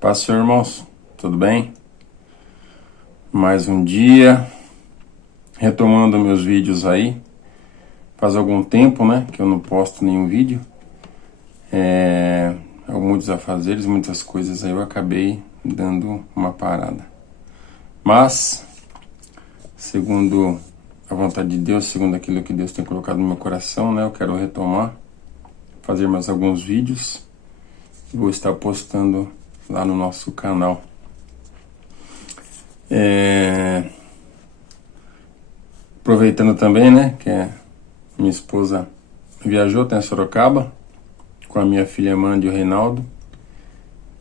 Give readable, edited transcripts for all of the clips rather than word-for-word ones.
Paz, Senhor, irmãos, tudo bem? Mais um dia, retomando meus vídeos aí. Faz algum tempo, né, que eu não posto nenhum vídeo. Muitos afazeres, muitas coisas aí eu acabei dando uma parada. Mas, segundo a vontade de Deus, segundo aquilo que Deus tem colocado no meu coração, né, eu quero retomar, fazer mais alguns vídeos. E vou estar postando lá no nosso canal. Aproveitando também, né, que minha esposa viajou até Sorocaba com a minha filha Amanda e o Reinaldo.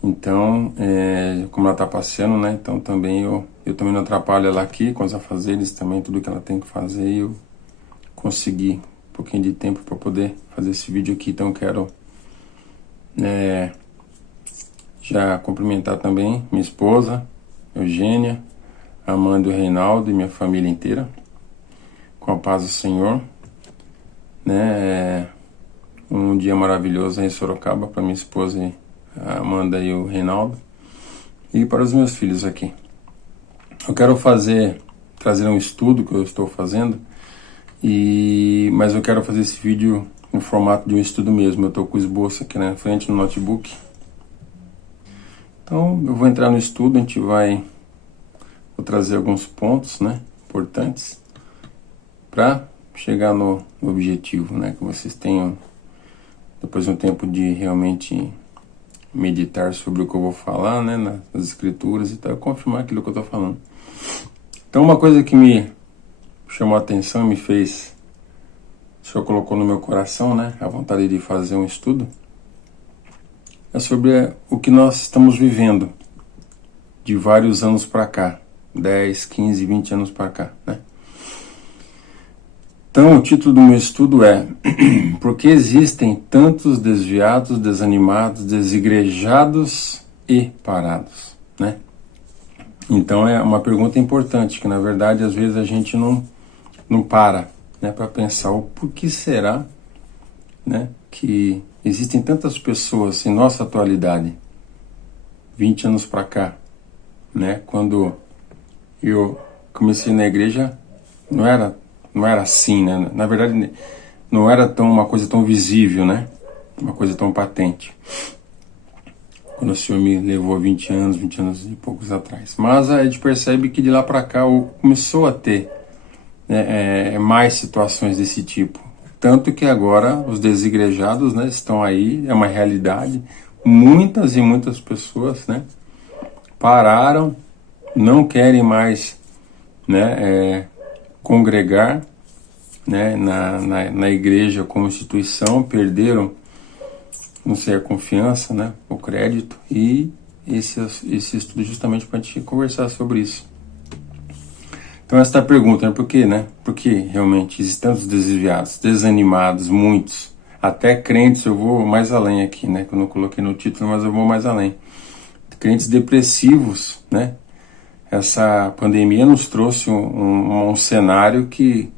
Então, como ela tá passeando, né, então também eu também não atrapalho ela aqui com os afazeres também, tudo que ela tem que fazer, e eu consegui um pouquinho de tempo para poder fazer esse vídeo aqui. Então quero já cumprimentar também minha esposa, Eugênia, Amanda e o Reinaldo e minha família inteira, com a paz do Senhor, né? Um dia maravilhoso em Sorocaba para minha esposa, a Amanda e o Reinaldo, e para os meus filhos aqui. Eu quero trazer um estudo que eu estou fazendo, mas eu quero fazer esse vídeo no formato de um estudo mesmo. Eu estou com o esboço aqui na frente no notebook. Então eu vou entrar no estudo, vou trazer alguns pontos, né, importantes para chegar no objetivo, né, que vocês tenham depois um tempo de realmente meditar sobre o que eu vou falar, né, nas escrituras e tal, confirmar aquilo que eu estou falando. Então uma coisa que me chamou a atenção, o Senhor colocou no meu coração, né, a vontade de fazer um estudo, é sobre o que nós estamos vivendo de vários anos para cá, 10, 15, 20 anos para cá, né? Então o título do meu estudo é Por que existem tantos desviados, desanimados, desigrejados e parados, né? Então é uma pergunta importante, que na verdade às vezes a gente não para, né, para pensar o porquê será, né, que existem tantas pessoas em nossa atualidade, 20 anos para cá, né? Quando eu comecei na igreja, não era assim, né? Na verdade, não era uma coisa tão visível, né? Uma coisa tão patente. Quando o Senhor me levou 20 anos e poucos atrás. Mas a gente percebe que de lá para cá começou a ter, né, mais situações desse tipo. Tanto que agora os desigrejados, né, estão aí, é uma realidade. Muitas e muitas pessoas, né, pararam, não querem mais, né, congregar, né, na igreja como instituição, perderam, não sei, a confiança, né, o crédito, e esse estudo justamente para a gente conversar sobre isso. Então essa é a pergunta, né? Por quê, né? Porque realmente existem tantos desviados, desanimados, muitos, até crentes. Eu vou mais além aqui, né? Que eu não coloquei no título, mas eu vou mais além. Crentes depressivos, né? Essa pandemia nos trouxe um cenário que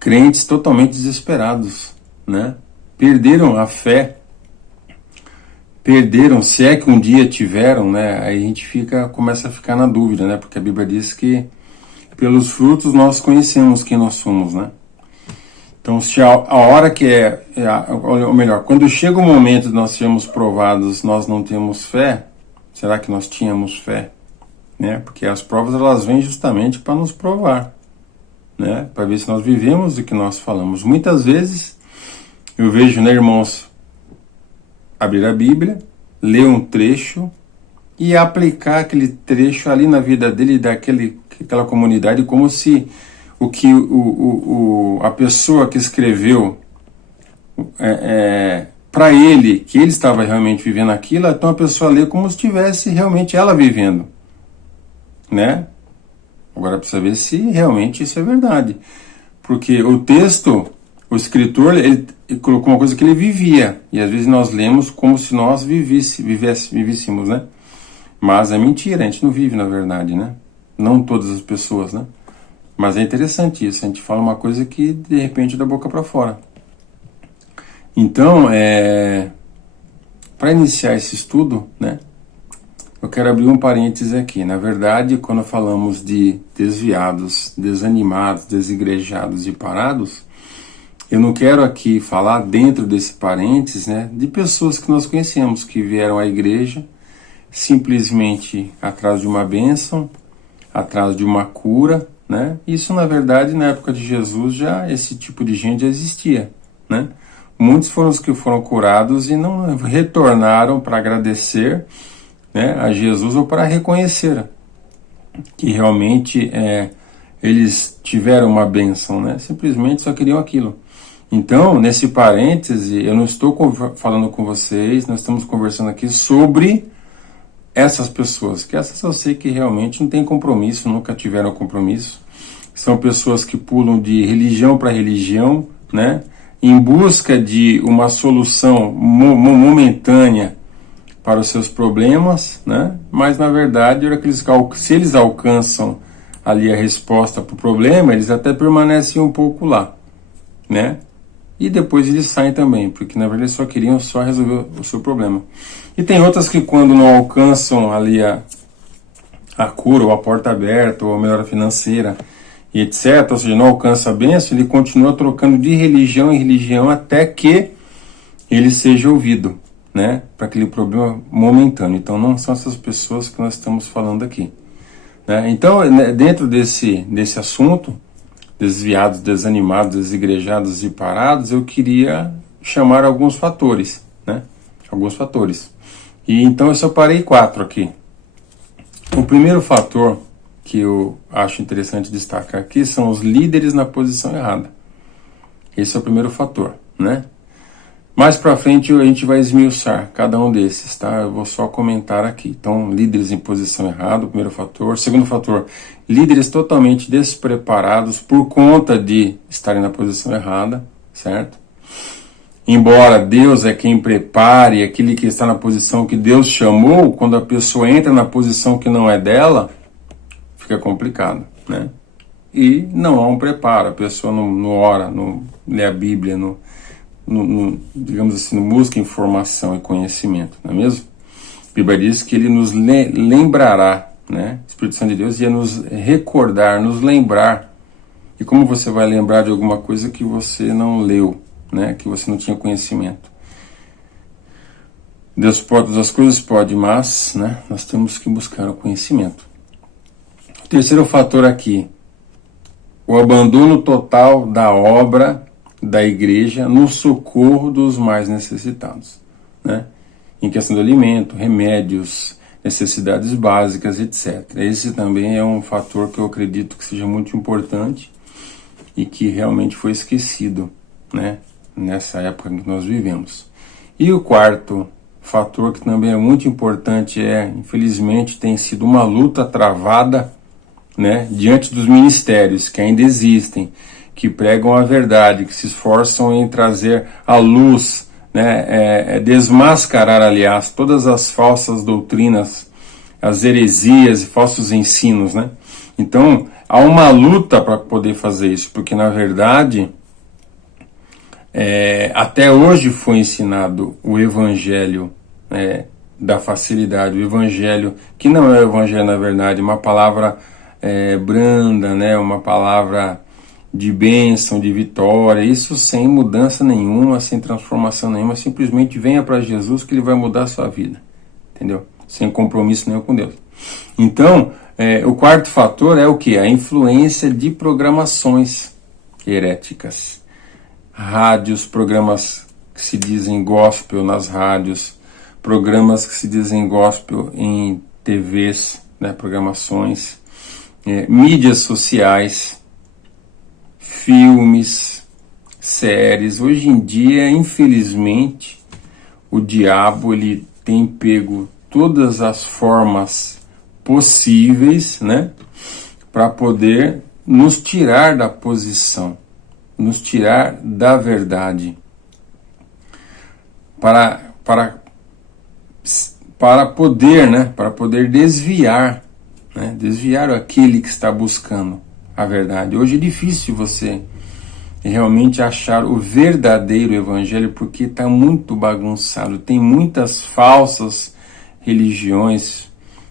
crentes totalmente desesperados, né? Perderam a fé, se é que um dia tiveram, né? Aí a gente começa a ficar na dúvida, né? Porque a Bíblia diz que pelos frutos nós conhecemos quem nós somos, né? Então, se a hora que ou melhor, quando chega o momento de nós sermos provados, nós não temos fé, será que nós tínhamos fé? Né? Porque as provas, elas vêm justamente para nos provar, né? Para ver se nós vivemos o que nós falamos. Muitas vezes eu vejo, né, irmãos, abrir a Bíblia, ler um trecho e aplicar aquele trecho ali na vida dele, daquela comunidade, como se a pessoa que escreveu para ele, que ele estava realmente vivendo aquilo, então a pessoa lê como se estivesse realmente ela vivendo, né? Agora precisa ver se realmente isso é verdade, porque o escritor, ele colocou uma coisa que ele vivia, e às vezes nós lemos como se nós vivíssemos, né? Mas é mentira, a gente não vive na verdade, né? Não todas as pessoas, né? Mas é interessante isso, a gente fala uma coisa que de repente da boca para fora. Então, para iniciar esse estudo, né, eu quero abrir um parêntese aqui. Na verdade, quando falamos de desviados, desanimados, desigrejados e parados, eu não quero aqui falar dentro desse parênteses, né, de pessoas que nós conhecemos, que vieram à igreja simplesmente atrás de uma bênção, atrás de uma cura, né? Isso, na verdade, na época de Jesus, já esse tipo de gente já existia, né? Muitos foram os que foram curados e não retornaram para agradecer, né, a Jesus ou para reconhecer que realmente eles tiveram uma bênção, né? Simplesmente só queriam aquilo. Então, nesse parêntese, eu não estou falando com vocês, nós estamos conversando aqui sobre essas pessoas, que essas eu sei que realmente não tem compromisso, nunca tiveram compromisso. São pessoas que pulam de religião para religião, né, em busca de uma solução momentânea para os seus problemas, né, mas na verdade, se eles alcançam ali a resposta para o problema, eles até permanecem um pouco lá, né? E depois eles saem também, porque na verdade eles só queriam resolver o seu problema. E tem outras que quando não alcançam ali a cura, ou a porta aberta, ou a melhora financeira, e etc., ou seja, não alcança a bênção, ele continua trocando de religião em religião até que ele seja ouvido, né, para aquele problema momentâneo. Então não são essas pessoas que nós estamos falando aqui, né? Então, dentro desse assunto, desviados, desanimados, desigrejados e parados, eu queria chamar alguns fatores, né? Alguns fatores. E então eu separei 4 aqui. O primeiro fator que eu acho interessante destacar aqui são os líderes na posição errada. Esse é o primeiro fator, né? Mais para frente a gente vai esmiuçar cada um desses, tá? Eu vou só comentar aqui. Então, líderes em posição errada, o primeiro fator. Segundo fator, líderes totalmente despreparados por conta de estarem na posição errada, certo? Embora Deus é quem prepare aquele que está na posição que Deus chamou, quando a pessoa entra na posição que não é dela, fica complicado, né? E não há um preparo, a pessoa não ora, não lê a Bíblia, digamos assim, não busca informação e conhecimento, não é mesmo? A Bíblia diz que ele nos lembrará, né? O Espírito Santo de Deus ia nos recordar, nos lembrar. E como você vai lembrar de alguma coisa que você não leu, né? Que você não tinha conhecimento? Deus pode, todas as coisas pode, mas, né, nós temos que buscar o conhecimento. O terceiro fator aqui, o abandono total da obra da igreja no socorro dos mais necessitados, né? Em questão do alimento, remédios, necessidades básicas, etc. Esse também é um fator que eu acredito que seja muito importante e que realmente foi esquecido, né, nessa época que nós vivemos. E o quarto fator que também é muito importante infelizmente, tem sido uma luta travada, né, diante dos ministérios que ainda existem, que pregam a verdade, que se esforçam em trazer à luz, né, desmascarar, aliás, todas as falsas doutrinas, as heresias e falsos ensinos, né? Então, há uma luta para poder fazer isso, porque na verdade, até hoje foi ensinado o evangelho da facilidade, o evangelho, que não é o evangelho na verdade, uma palavra branda, né, uma palavra de bênção, de vitória, isso sem mudança nenhuma, sem transformação nenhuma, simplesmente venha para Jesus que ele vai mudar a sua vida, entendeu? Sem compromisso nenhum com Deus. Então, o quarto fator é o que? A influência de programações heréticas. Rádios, programas que se dizem gospel nas rádios, programas que se dizem gospel em TVs, né, programações, mídias sociais, filmes, séries. Hoje em dia, infelizmente, o diabo ele tem pego todas as formas possíveis, né, para poder nos tirar da posição, nos tirar da verdade, para poder, né, para poder desviar, né, desviar aquele que está buscando a verdade. Hoje é difícil você realmente achar o verdadeiro evangelho, porque está muito bagunçado, tem muitas falsas religiões,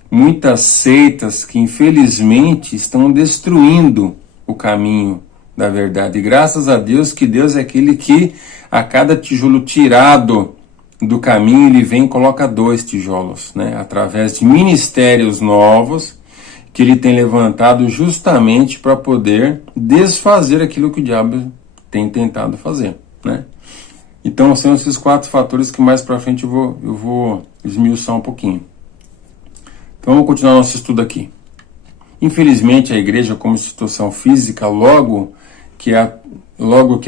muitas seitas que infelizmente estão destruindo o caminho da verdade. E graças a Deus que Deus é aquele que a cada tijolo tirado do caminho ele vem e coloca 2 tijolos, né? Através de ministérios novos que ele tem levantado justamente para poder desfazer aquilo que o diabo tem tentado fazer, né? Então são esses 4 fatores que mais para frente eu vou esmiuçar um pouquinho. Então vamos continuar nosso estudo aqui. Infelizmente a igreja como instituição física, logo que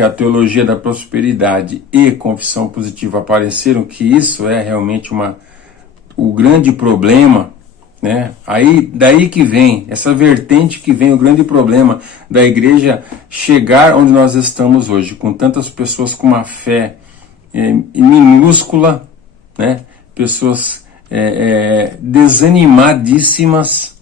a teologia da prosperidade e confissão positiva apareceram, que isso é realmente o grande problema, né? Daí que vem, essa vertente que vem o grande problema da igreja chegar onde nós estamos hoje, com tantas pessoas com uma fé minúscula, né? Pessoas desanimadíssimas,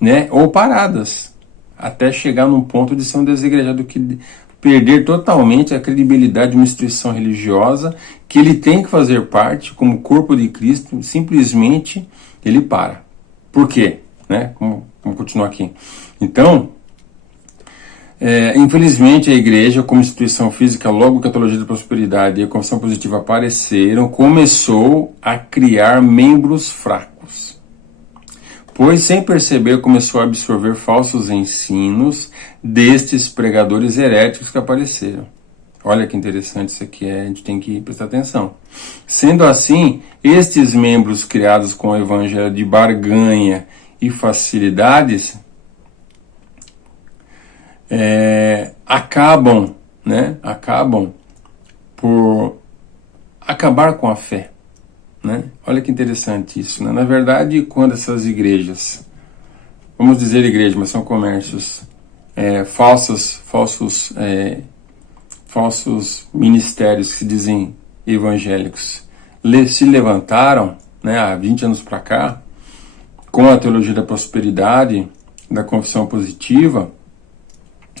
né? Ou paradas, até chegar num ponto de ser um desigrejado, que perder totalmente a credibilidade de uma instituição religiosa que ele tem que fazer parte como corpo de Cristo. Simplesmente ele para. Por quê? Né? Vamos continuar aqui. Então, infelizmente a igreja como instituição física, logo que a teologia da prosperidade e a confissão positiva apareceram, começou a criar membros fracos. Pois, sem perceber, começou a absorver falsos ensinos destes pregadores heréticos que apareceram. Olha que interessante isso aqui, a gente tem que prestar atenção. Sendo assim, estes membros criados com o evangelho de barganha e facilidades acabam por acabar com a fé. Né? Olha que interessante isso, né? Na verdade, quando essas igrejas, vamos dizer igreja, mas são comércios, falsos ministérios que se dizem evangélicos, se levantaram, né, há 20 anos para cá, com a teologia da prosperidade, da confissão positiva,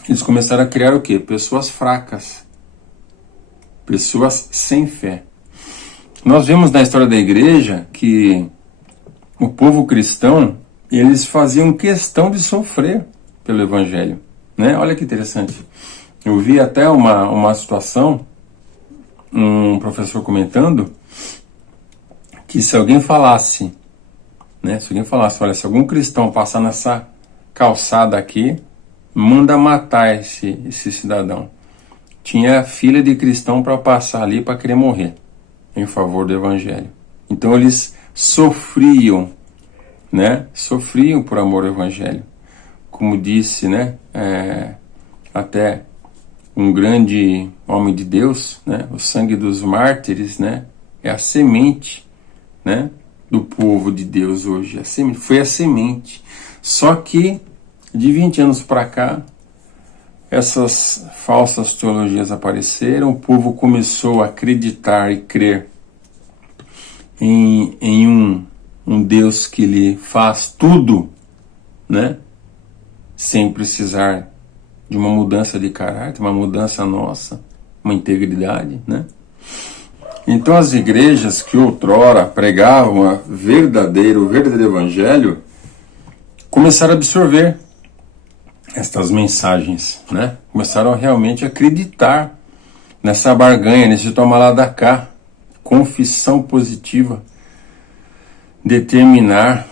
eles começaram a criar o quê? Pessoas fracas, pessoas sem fé. Nós vemos na história da igreja que o povo cristão, eles faziam questão de sofrer pelo evangelho, né? Olha que interessante. Eu vi até uma situação, um professor comentando, que se alguém falasse, olha, se algum cristão passar nessa calçada aqui, manda matar esse cidadão. Tinha fila de cristão para passar ali para querer morrer em favor do evangelho. Então eles sofriam, né? Sofriam por amor ao evangelho. Como disse, né? Até um grande homem de Deus, né? O sangue dos mártires, né? É a semente, né? Do povo de Deus hoje. Foi a semente. Só que de 20 anos para cá, essas falsas teologias apareceram, o povo começou a acreditar e crer em um Deus que lhe faz tudo, né? Sem precisar de uma mudança de caráter, uma mudança nossa, uma integridade, né? Então as igrejas que outrora pregavam o verdadeiro evangelho começaram a absorver estas mensagens, né? Começaram realmente a acreditar nessa barganha, nesse toma lá da cá, confissão positiva, determinar,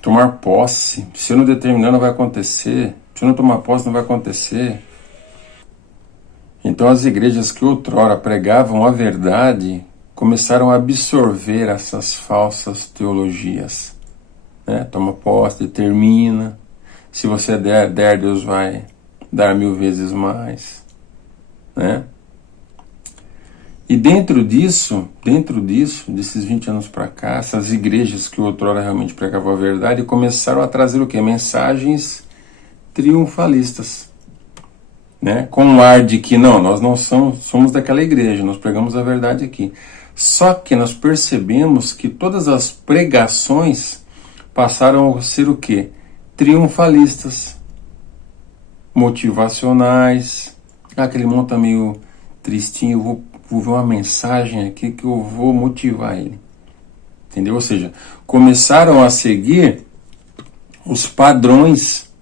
tomar posse. Se eu não determinar, não vai acontecer. Se eu não tomar posse, não vai acontecer. Então as igrejas que outrora pregavam a verdade começaram a absorver essas falsas teologias, né? Toma posse, determina. Se você der, Deus vai dar 1000 vezes mais, né? E dentro disso, desses 20 anos para cá, essas igrejas que outrora realmente pregavam a verdade começaram a trazer o quê? Mensagens triunfalistas, né? Com um ar de que nós não somos daquela igreja, nós pregamos a verdade aqui. Só que nós percebemos que todas as pregações passaram a ser o quê? Triunfalistas, motivacionais. Aquele irmão tá meio tristinho, vou ver uma mensagem aqui que eu vou motivar ele. Entendeu? Ou seja, começaram a seguir os padrões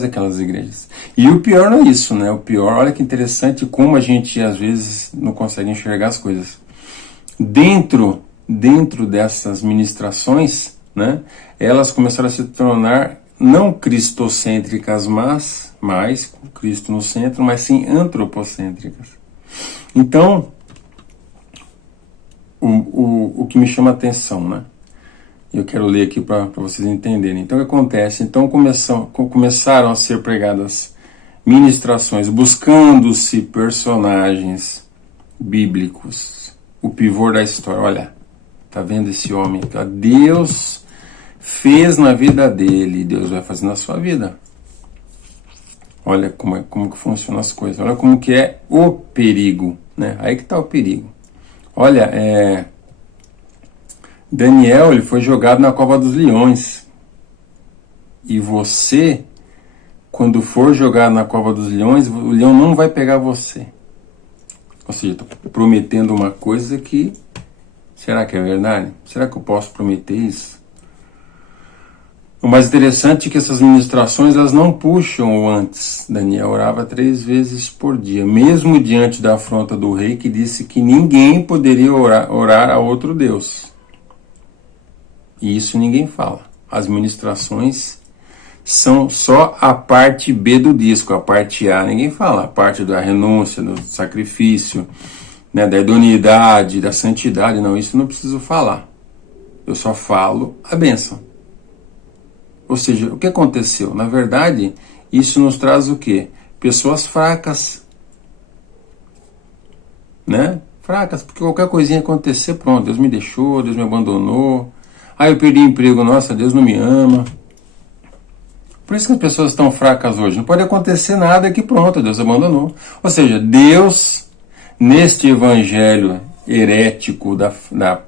daquelas igrejas. E o pior não é isso, né? O pior, olha que interessante como a gente às vezes não consegue enxergar as coisas. Dentro dessas ministrações, né, elas começaram a se tornar não cristocêntricas, mas mais com Cristo no centro, mas sim antropocêntricas. Então, o que me chama a atenção, né? Eu quero ler aqui para vocês entenderem. Então, o que acontece? Então, começaram a ser pregadas ministrações, buscando-se personagens bíblicos. O pivô da história. Olha, tá vendo esse homem? Deus fez na vida dele, Deus vai fazer na sua vida. Olha como que funcionam as coisas. Olha como que é o perigo, né? Aí que está o perigo. Olha, Daniel, ele foi jogado na cova dos leões. E você, quando for jogado na cova dos leões, o leão não vai pegar você. Ou seja, estou prometendo uma coisa que... Será que é verdade? Será que eu posso prometer isso? O mais interessante é que essas ministrações, elas não puxam o antes. Daniel orava 3 vezes por dia, mesmo diante da afronta do rei, que disse que ninguém poderia orar a outro Deus. E isso ninguém fala. As ministrações são só a parte B do disco. A parte A ninguém fala. A parte da renúncia, do sacrifício, né, da idoneidade, da santidade. Não, isso não preciso falar. Eu só falo a bênção. Ou seja, o que aconteceu? Na verdade, isso nos traz o quê? Pessoas fracas. Né? Fracas, porque qualquer coisinha acontecer, pronto, Deus me deixou, Deus me abandonou. Eu perdi emprego, nossa, Deus não me ama. Por isso que as pessoas estão fracas hoje. Não pode acontecer nada que pronto, Deus abandonou. Ou seja, Deus, neste evangelho herético da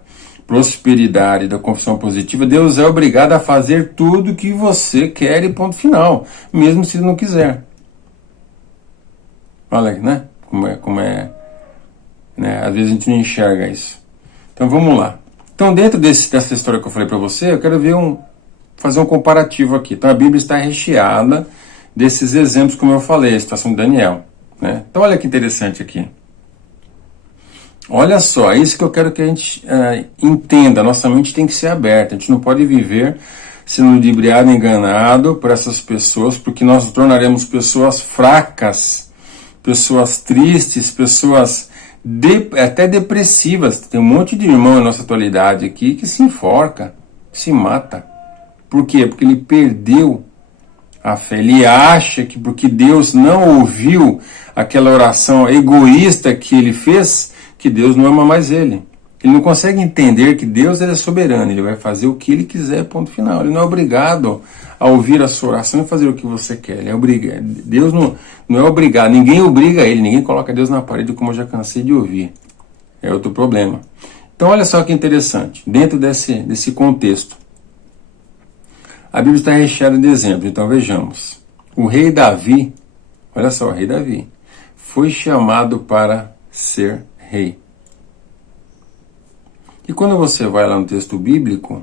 prosperidade, da confissão positiva, Deus é obrigado a fazer tudo o que você quer e ponto final, mesmo se não quiser. Olha, né? Como é, né? Às vezes a gente não enxerga isso. Então vamos lá. Então, dentro dessa história que eu falei para você, eu quero fazer um comparativo aqui. Então, a Bíblia está recheada desses exemplos, como eu falei, a situação de Daniel. Né? Então, olha que interessante aqui. Olha só, é isso que eu quero que a gente entenda. Nossa mente tem que ser aberta. A gente não pode viver sendo ludibriado, enganado por essas pessoas, porque nós nos tornaremos pessoas fracas, pessoas tristes, pessoas... até depressivas. Tem um monte de irmão na nossa atualidade aqui que se enforca, se mata. Por quê? Porque ele perdeu a fé. Ele acha que porque Deus não ouviu aquela oração egoísta que ele fez, que Deus não ama mais ele. Ele não consegue entender que Deus é soberano, ele vai fazer o que ele quiser, ponto final. Ele não é obrigado a ouvir a sua oração e fazer o que você quer. Ele é obrigado. Deus não é obrigado, ninguém obriga ele, ninguém coloca Deus na parede, como eu já cansei de ouvir. É outro problema. Então olha só que interessante, dentro desse contexto, a Bíblia está recheada de exemplos. Então vejamos, o rei Davi, olha só, o rei Davi, foi chamado para ser rei. E quando você vai lá no texto bíblico,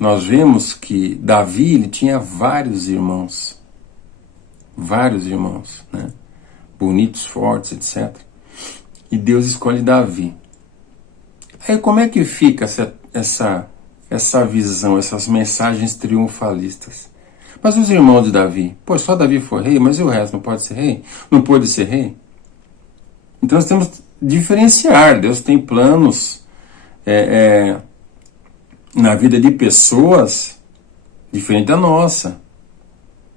nós vemos que Davi, ele tinha vários irmãos, né? Bonitos, fortes, etc. E Deus escolhe Davi. Aí como é que fica essa visão, essas mensagens triunfalistas? Mas os irmãos de Davi, só Davi foi rei, mas e o resto não pode ser rei? Não pôde ser rei? Então nós temos que diferenciar. Deus tem planos na vida de pessoas diferente da nossa,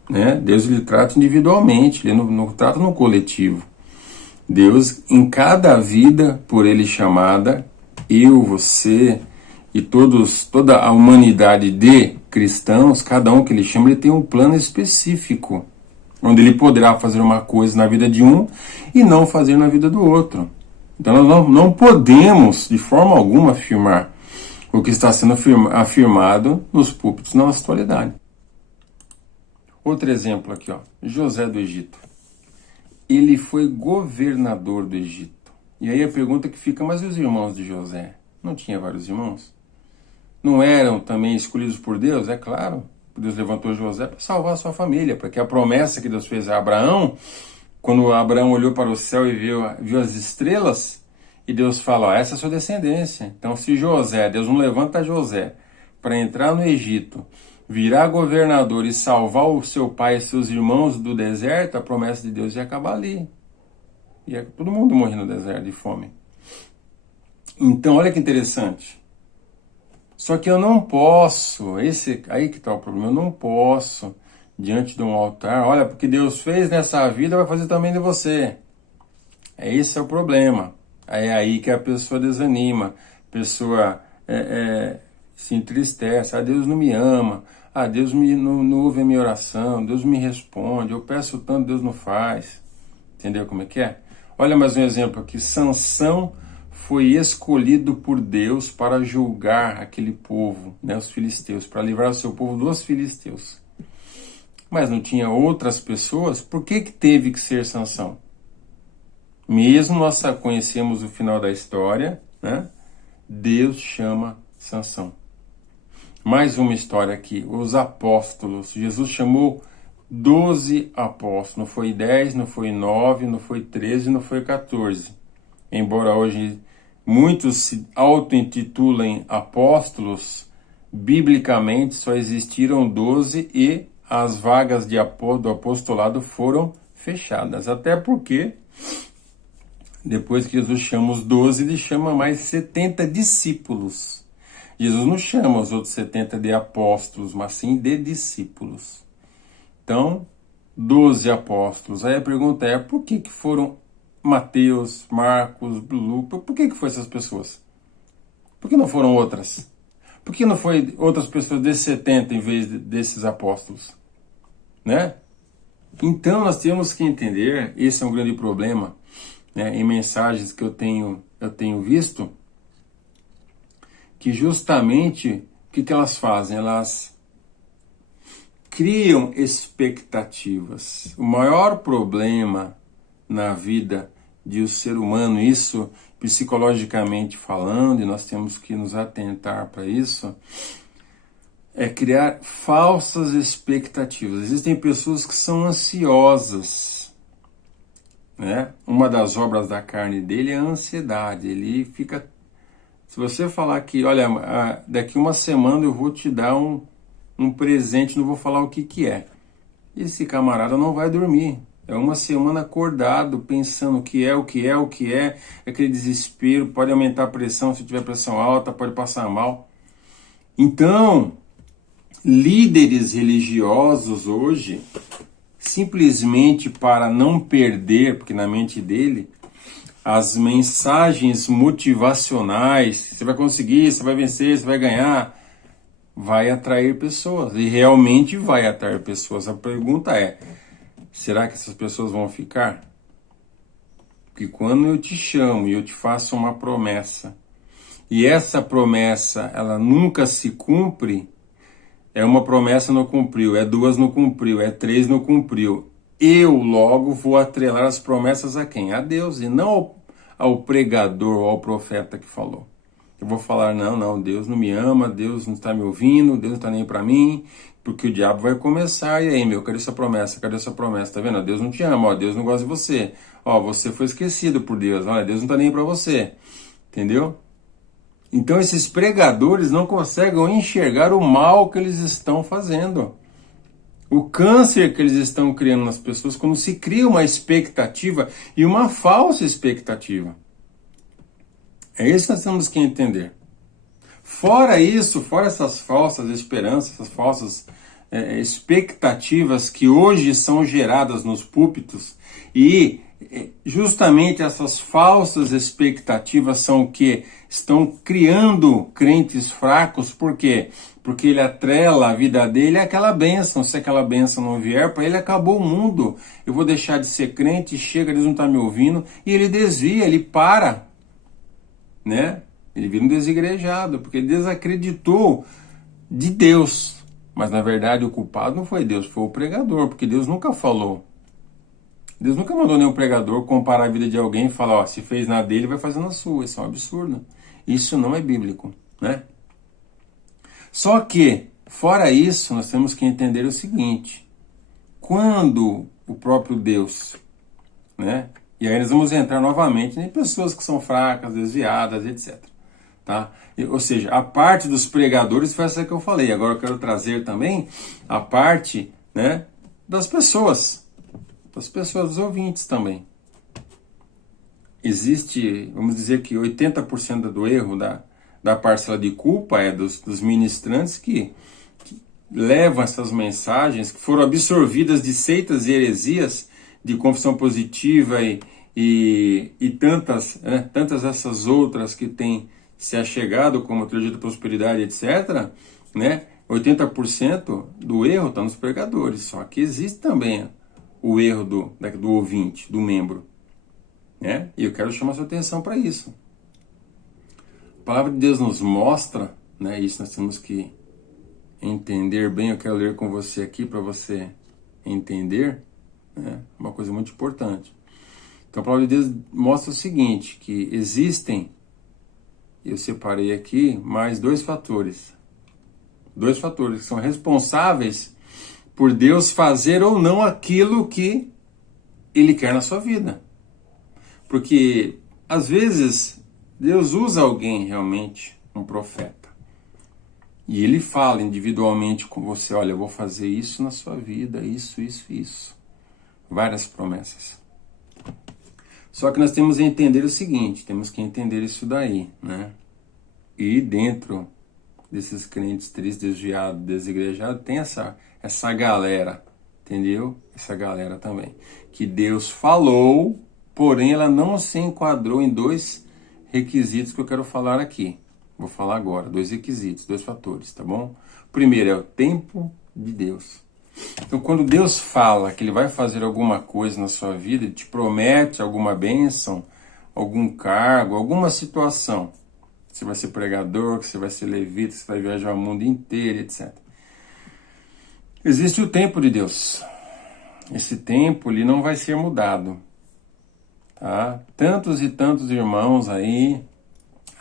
né? Deus ele trata individualmente, ele não trata no coletivo. Deus, em cada vida por ele chamada, eu, você e toda a humanidade de cristãos, cada um que ele chama, ele tem um plano específico, onde ele poderá fazer uma coisa na vida de um e não fazer na vida do outro. Então nós não podemos de forma alguma afirmar o que está sendo afirmado nos púlpitos na nossa atualidade. Outro exemplo aqui, José do Egito. Ele foi governador do Egito. E aí a pergunta que fica, mas e os irmãos de José? Não tinha vários irmãos? Não eram também escolhidos por Deus? É claro. Deus levantou José para salvar a sua família, porque a promessa que Deus fez a Abraão, quando Abraão olhou para o céu e viu as estrelas, e Deus fala, ó, essa é a sua descendência. Então se José, Deus não levanta José para entrar no Egito, virar governador e salvar o seu pai e seus irmãos do deserto, a promessa de Deus ia acabar ali. Ia todo mundo morrer no deserto de fome. Então olha que interessante. Só que eu não posso, aí que está o problema, eu não posso, diante de um altar, olha, porque Deus fez nessa vida, vai fazer também de você. Esse é o problema. É aí que a pessoa desanima, a pessoa se entristece, Deus não me ama, Deus não ouve a minha oração, Deus me responde, eu peço tanto, Deus não faz. Entendeu como é que é? Olha mais um exemplo aqui, Sansão foi escolhido por Deus para julgar aquele povo, né, os filisteus, para livrar o seu povo dos filisteus. Mas não tinha outras pessoas, por que teve que ser Sansão? Mesmo nós conhecemos o final da história, né, Deus chama Sansão. Mais uma história aqui, os apóstolos. Jesus chamou 12 apóstolos, não foi 10, não foi 9, não foi 13, não foi 14. Embora hoje muitos se auto-intitulem apóstolos, biblicamente só existiram 12 e as vagas do apostolado foram fechadas. Até porque, depois que Jesus chama os 12, ele chama mais 70 discípulos. Jesus não chama os outros 70 de apóstolos, mas sim de discípulos. Então, 12 apóstolos. Aí a pergunta é, por que foram Mateus, Marcos, Lucas, por que foram essas pessoas? Por que não foram outras? Por que não foi outras pessoas desses 70 em vez desses apóstolos? Né? Então nós temos que entender, esse é um grande problema, né, em mensagens que eu tenho visto, que justamente o que elas fazem? Elas criam expectativas. O maior problema na vida de um ser humano, isso psicologicamente falando, e nós temos que nos atentar para isso, é criar falsas expectativas. Existem pessoas que são ansiosas, né? Uma das obras da carne dele é a ansiedade. Ele fica... Se você falar que, olha, daqui uma semana eu vou te dar um presente, não vou falar o que é. Esse camarada não vai dormir. É uma semana acordado, pensando o que é, aquele desespero, pode aumentar a pressão, se tiver pressão alta, pode passar mal. Então, líderes religiosos hoje, simplesmente para não perder, porque na mente dele, as mensagens motivacionais, você vai conseguir, você vai vencer, você vai ganhar, vai atrair pessoas, e realmente vai atrair pessoas. A pergunta é, será que essas pessoas vão ficar? Porque quando eu te chamo e eu te faço uma promessa, e essa promessa ela nunca se cumpre, é uma promessa não cumpriu, é 2 não cumpriu, é 3 não cumpriu, eu logo vou atrelar as promessas a quem? A Deus, e não ao pregador ou ao profeta que falou. Eu vou falar, não, Deus não me ama, Deus não está me ouvindo, Deus não está nem para mim, porque o diabo vai começar, e aí, cadê essa promessa? Cadê essa promessa? Tá vendo? Deus não te ama, Deus não gosta de você, você foi esquecido por Deus, Deus não está nem para você, entendeu? Então esses pregadores não conseguem enxergar o mal que eles estão fazendo. O câncer que eles estão criando nas pessoas quando se cria uma expectativa e uma falsa expectativa. É isso que nós temos que entender. Fora isso, fora essas falsas esperanças, essas falsas expectativas que hoje são geradas nos púlpitos, e justamente essas falsas expectativas são o que estão criando crentes fracos. Por quê? Porque ele atrela a vida dele àquela bênção. Se aquela bênção não vier, para ele acabou o mundo. Eu vou deixar de ser crente, chega, Deus não está me ouvindo, e ele desvia, ele para, né? Ele vira um desigrejado, porque ele desacreditou de Deus. Mas na verdade o culpado não foi Deus, foi o pregador, porque Deus nunca falou. Deus nunca mandou nenhum pregador comparar a vida de alguém e falar, se fez na dele, vai fazer na sua. Isso é um absurdo. Isso não é bíblico, né? Só que Fora isso, nós temos que entender o seguinte: quando o próprio Deus, né? E aí nós vamos entrar novamente em pessoas que são fracas, desviadas, etc. Tá? Ou seja, a parte dos pregadores foi essa que eu falei. Agora eu quero trazer também a parte, né, das pessoas, dos ouvintes também. Existe, vamos dizer que 80% do erro da parcela de culpa é dos ministrantes que levam essas mensagens que foram absorvidas de seitas e heresias de confissão positiva e tantas, né, tantas essas outras que têm se achegado como a teologia da prosperidade, etc., né? 80% do erro está nos pregadores, só que existe também o erro do ouvinte, do membro, né? E eu quero chamar sua atenção para isso. A palavra de Deus nos mostra, né? Isso nós temos que entender bem. Eu quero ler com você aqui para você entender, né? Uma coisa muito importante. Então a palavra de Deus mostra o seguinte, que existem, eu separei aqui, mais dois fatores que são responsáveis por Deus fazer ou não aquilo que Ele quer na sua vida. Porque, às vezes, Deus usa alguém realmente, um profeta. E Ele fala individualmente com você: olha, eu vou fazer isso na sua vida, isso, isso, isso. Várias promessas. Só que nós temos que entender o seguinte, temos que entender isso daí, né? E dentro desses crentes tristes, desviados, desigrejados, tem essa galera, entendeu? Essa galera também. Que Deus falou, porém ela não se enquadrou em dois requisitos que eu quero falar aqui. Vou falar agora, dois requisitos, dois fatores, tá bom? O primeiro é o tempo de Deus. Então, quando Deus fala que Ele vai fazer alguma coisa na sua vida, Ele te promete alguma bênção, algum cargo, alguma situação, você vai ser pregador, que você vai ser levita, que você vai viajar o mundo inteiro, etc. Existe o tempo de Deus. Esse tempo ele não vai ser mudado. Tá? Tantos e tantos irmãos aí.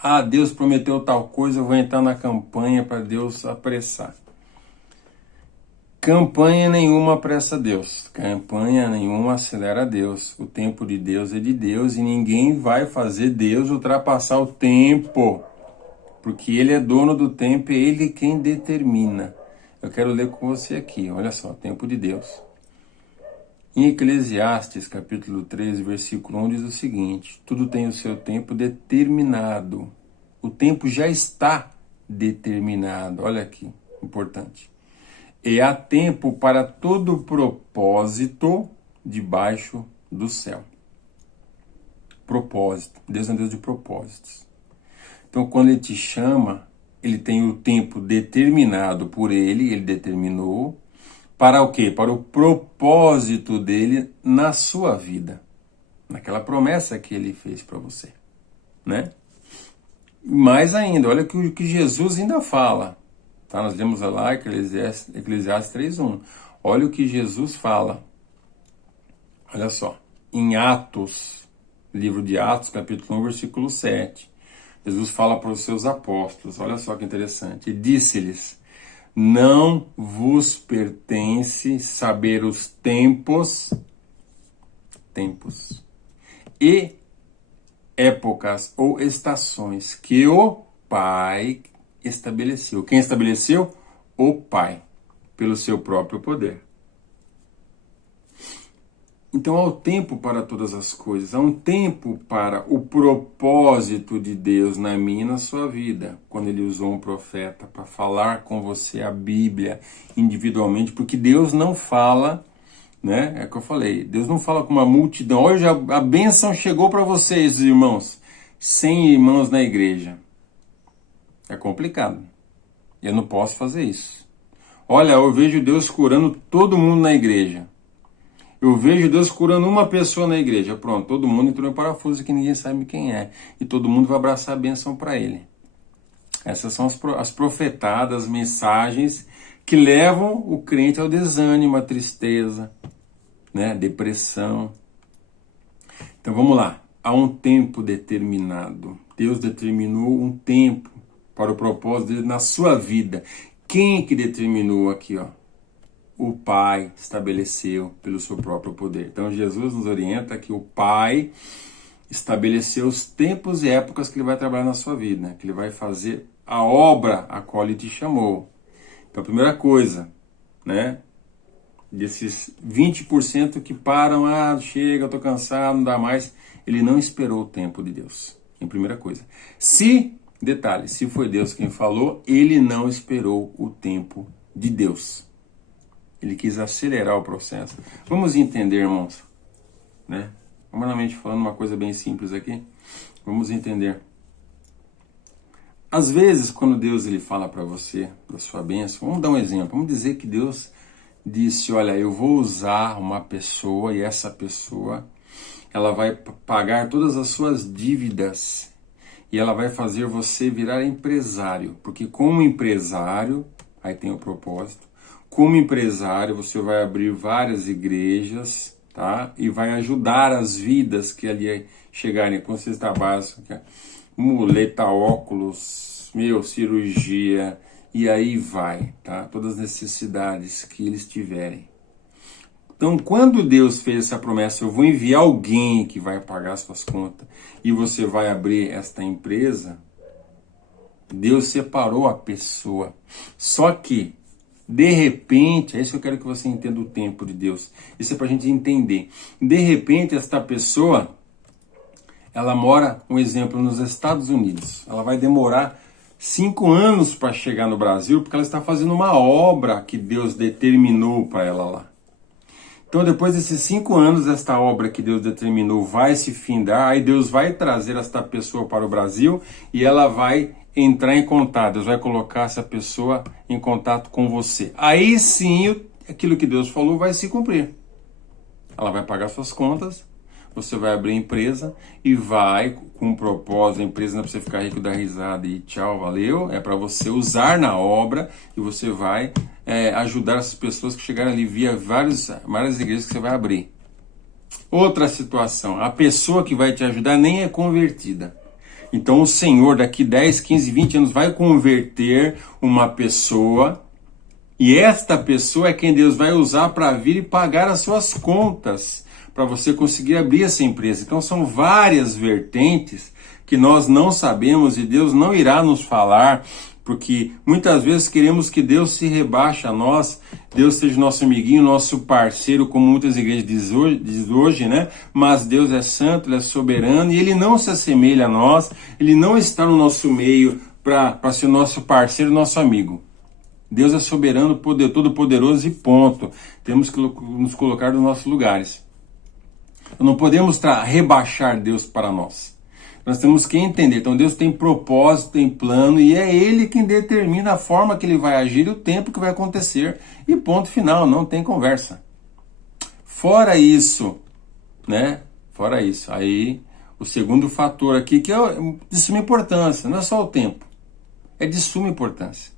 Ah, Deus prometeu tal coisa, eu vou entrar na campanha para Deus apressar. Campanha nenhuma apressa Deus. Campanha nenhuma acelera Deus. O tempo de Deus é de Deus e ninguém vai fazer Deus ultrapassar o tempo. Porque Ele é dono do tempo, é Ele quem determina. Eu quero ler com você aqui, olha só, tempo de Deus. Em Eclesiastes, capítulo 13, versículo 1, diz o seguinte: tudo tem o seu tempo determinado. O tempo já está determinado. Olha aqui, importante. E há tempo para todo propósito debaixo do céu. Propósito. Deus é um Deus de propósitos. Então, quando Ele te chama, Ele tem o tempo determinado por Ele determinou, para o quê? Para o propósito dele na sua vida. Naquela promessa que Ele fez para você, né? Mais ainda, olha o que Jesus ainda fala. Tá? Nós lemos lá Eclesiastes 3:1. Olha o que Jesus fala. Olha só. Em Atos, livro de Atos, capítulo 1, versículo 7. Jesus fala para os seus apóstolos. Olha só que interessante. E disse-lhes: não vos pertence saber os tempos e épocas ou estações que o Pai estabeleceu. Quem estabeleceu? O Pai, pelo seu próprio poder. Então há um tempo para todas as coisas, há um tempo para o propósito de Deus na minha e na sua vida, quando Ele usou um profeta para falar com você a Bíblia individualmente, porque Deus não fala, né? É o que eu falei, Deus não fala com uma multidão. Hoje a bênção chegou para vocês, irmãos, 100 irmãos na igreja. É complicado. Eu não posso fazer isso. Olha, eu vejo Deus curando todo mundo na igreja. Eu vejo Deus curando uma pessoa na igreja. Pronto, todo mundo entrou em parafuso que ninguém sabe quem é. E todo mundo vai abraçar a bênção para ele. Essas são as profetadas, as mensagens que levam o crente ao desânimo, à tristeza, né? Depressão. Então vamos lá. Há um tempo determinado. Deus determinou um tempo para o propósito dele na sua vida. Quem que determinou aqui, ó? O Pai estabeleceu pelo seu próprio poder. Então Jesus nos orienta que o Pai estabeleceu os tempos e épocas que ele vai trabalhar na sua vida, né? Que ele vai fazer a obra a qual ele te chamou. Então a primeira coisa, né? Desses 20% que param, chega, eu tô cansado, não dá mais. Ele não esperou o tempo de Deus, em primeira coisa. Detalhe, se foi Deus quem falou, ele não esperou o tempo de Deus. Ele quis acelerar o processo. Vamos entender, irmãos, né? Humanamente falando, uma coisa bem simples aqui. Vamos entender. Às vezes, quando Deus ele fala para você da sua bênção, vamos dar um exemplo. Vamos dizer que Deus disse, olha, eu vou usar uma pessoa e essa pessoa, ela vai pagar todas as suas dívidas e ela vai fazer você virar empresário. Porque como empresário, aí tem o propósito, como empresário você vai abrir várias igrejas, tá? E vai ajudar as vidas que ali chegarem com cesta básica, muleta, óculos, cirurgia, e aí vai, tá? Todas as necessidades que eles tiverem. Então, quando Deus fez essa promessa, eu vou enviar alguém que vai pagar suas contas e você vai abrir esta empresa, Deus separou a pessoa. Só que, de repente, é isso que eu quero que você entenda o tempo de Deus. Isso é pra gente entender. De repente, esta pessoa, ela mora, um exemplo, nos Estados Unidos. Ela vai demorar 5 anos para chegar no Brasil, porque ela está fazendo uma obra que Deus determinou para ela lá. Então, depois desses 5 anos, esta obra que Deus determinou vai se findar, aí Deus vai trazer esta pessoa para o Brasil e ela vai entrar em contato. Deus vai colocar essa pessoa em contato com você. Aí sim, aquilo que Deus falou vai se cumprir. Ela vai pagar suas contas, você vai abrir a empresa e vai, com um propósito, a empresa não é para você ficar rico, dar risada e tchau, valeu. É para você usar na obra e você vai ajudar essas pessoas que chegaram ali via várias igrejas que você vai abrir. Outra situação, a pessoa que vai te ajudar nem é convertida. Então o Senhor daqui 10, 15, 20 anos vai converter uma pessoa e esta pessoa é quem Deus vai usar para vir e pagar as suas contas, para você conseguir abrir essa empresa. Então são várias vertentes que nós não sabemos e Deus não irá nos falar, porque muitas vezes queremos que Deus se rebaixe a nós, Deus seja nosso amiguinho, nosso parceiro, como muitas igrejas diz hoje, né? Mas Deus é santo, Ele é soberano e Ele não se assemelha a nós, Ele não está no nosso meio para ser nosso parceiro, nosso amigo. Deus é soberano, todo-poderoso e ponto. Temos que nos colocar nos nossos lugares. Não podemos rebaixar Deus para nós. Nós temos que entender. Então Deus tem propósito, tem plano e é Ele quem determina a forma que Ele vai agir e o tempo que vai acontecer. E ponto final, não tem conversa. Fora isso, né? Fora isso, aí o segundo fator aqui que é de suma importância, não é só o tempo, é de suma importância.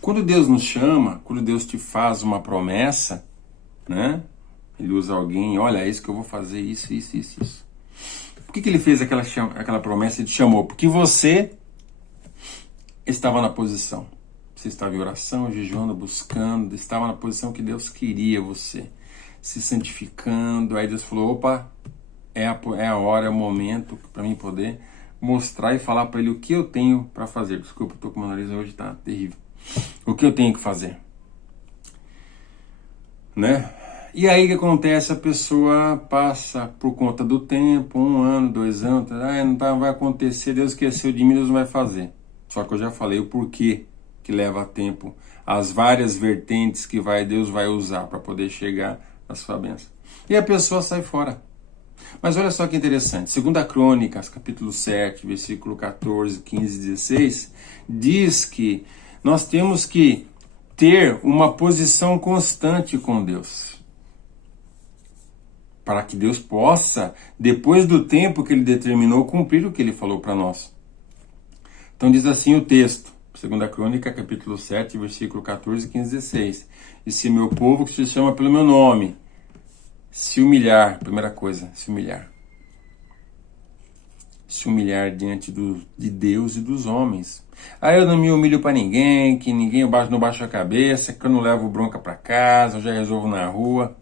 Quando Deus nos chama, quando Deus te faz uma promessa, né? Ele usa alguém, olha, é isso que eu vou fazer, isso. Por que Ele fez aquela promessa e te chamou? Porque você estava na posição. Você estava em oração, jejuando, buscando, estava na posição que Deus queria você. Se santificando, aí Deus falou, opa, é a hora, é o momento para mim poder mostrar e falar para Ele o que eu tenho para fazer. Desculpa, estou com o meu nariz hoje, tá terrível. O que eu tenho que fazer, né? E aí o que acontece? A pessoa passa por conta do tempo, 1 ano, 2 anos, não vai acontecer, Deus esqueceu de mim, Deus não vai fazer. Só que eu já falei o porquê que leva tempo, as várias vertentes que Deus vai usar para poder chegar à sua bênção. E a pessoa sai fora. Mas olha só que interessante, 2 Crônicas, capítulo 7, versículo 14, 15 e 16, diz que nós temos que ter uma posição constante com Deus. Para que Deus possa, depois do tempo que Ele determinou, cumprir o que Ele falou para nós. Então diz assim o texto, 2 Crônica, capítulo 7, versículo 14, 15 e 16. E se meu povo, que se chama pelo meu nome, se humilhar, primeira coisa, se humilhar. se humilhar diante de Deus e dos homens. Aí eu não me humilho para ninguém, que ninguém não baixa a cabeça, que eu não levo bronca para casa, eu já resolvo na rua.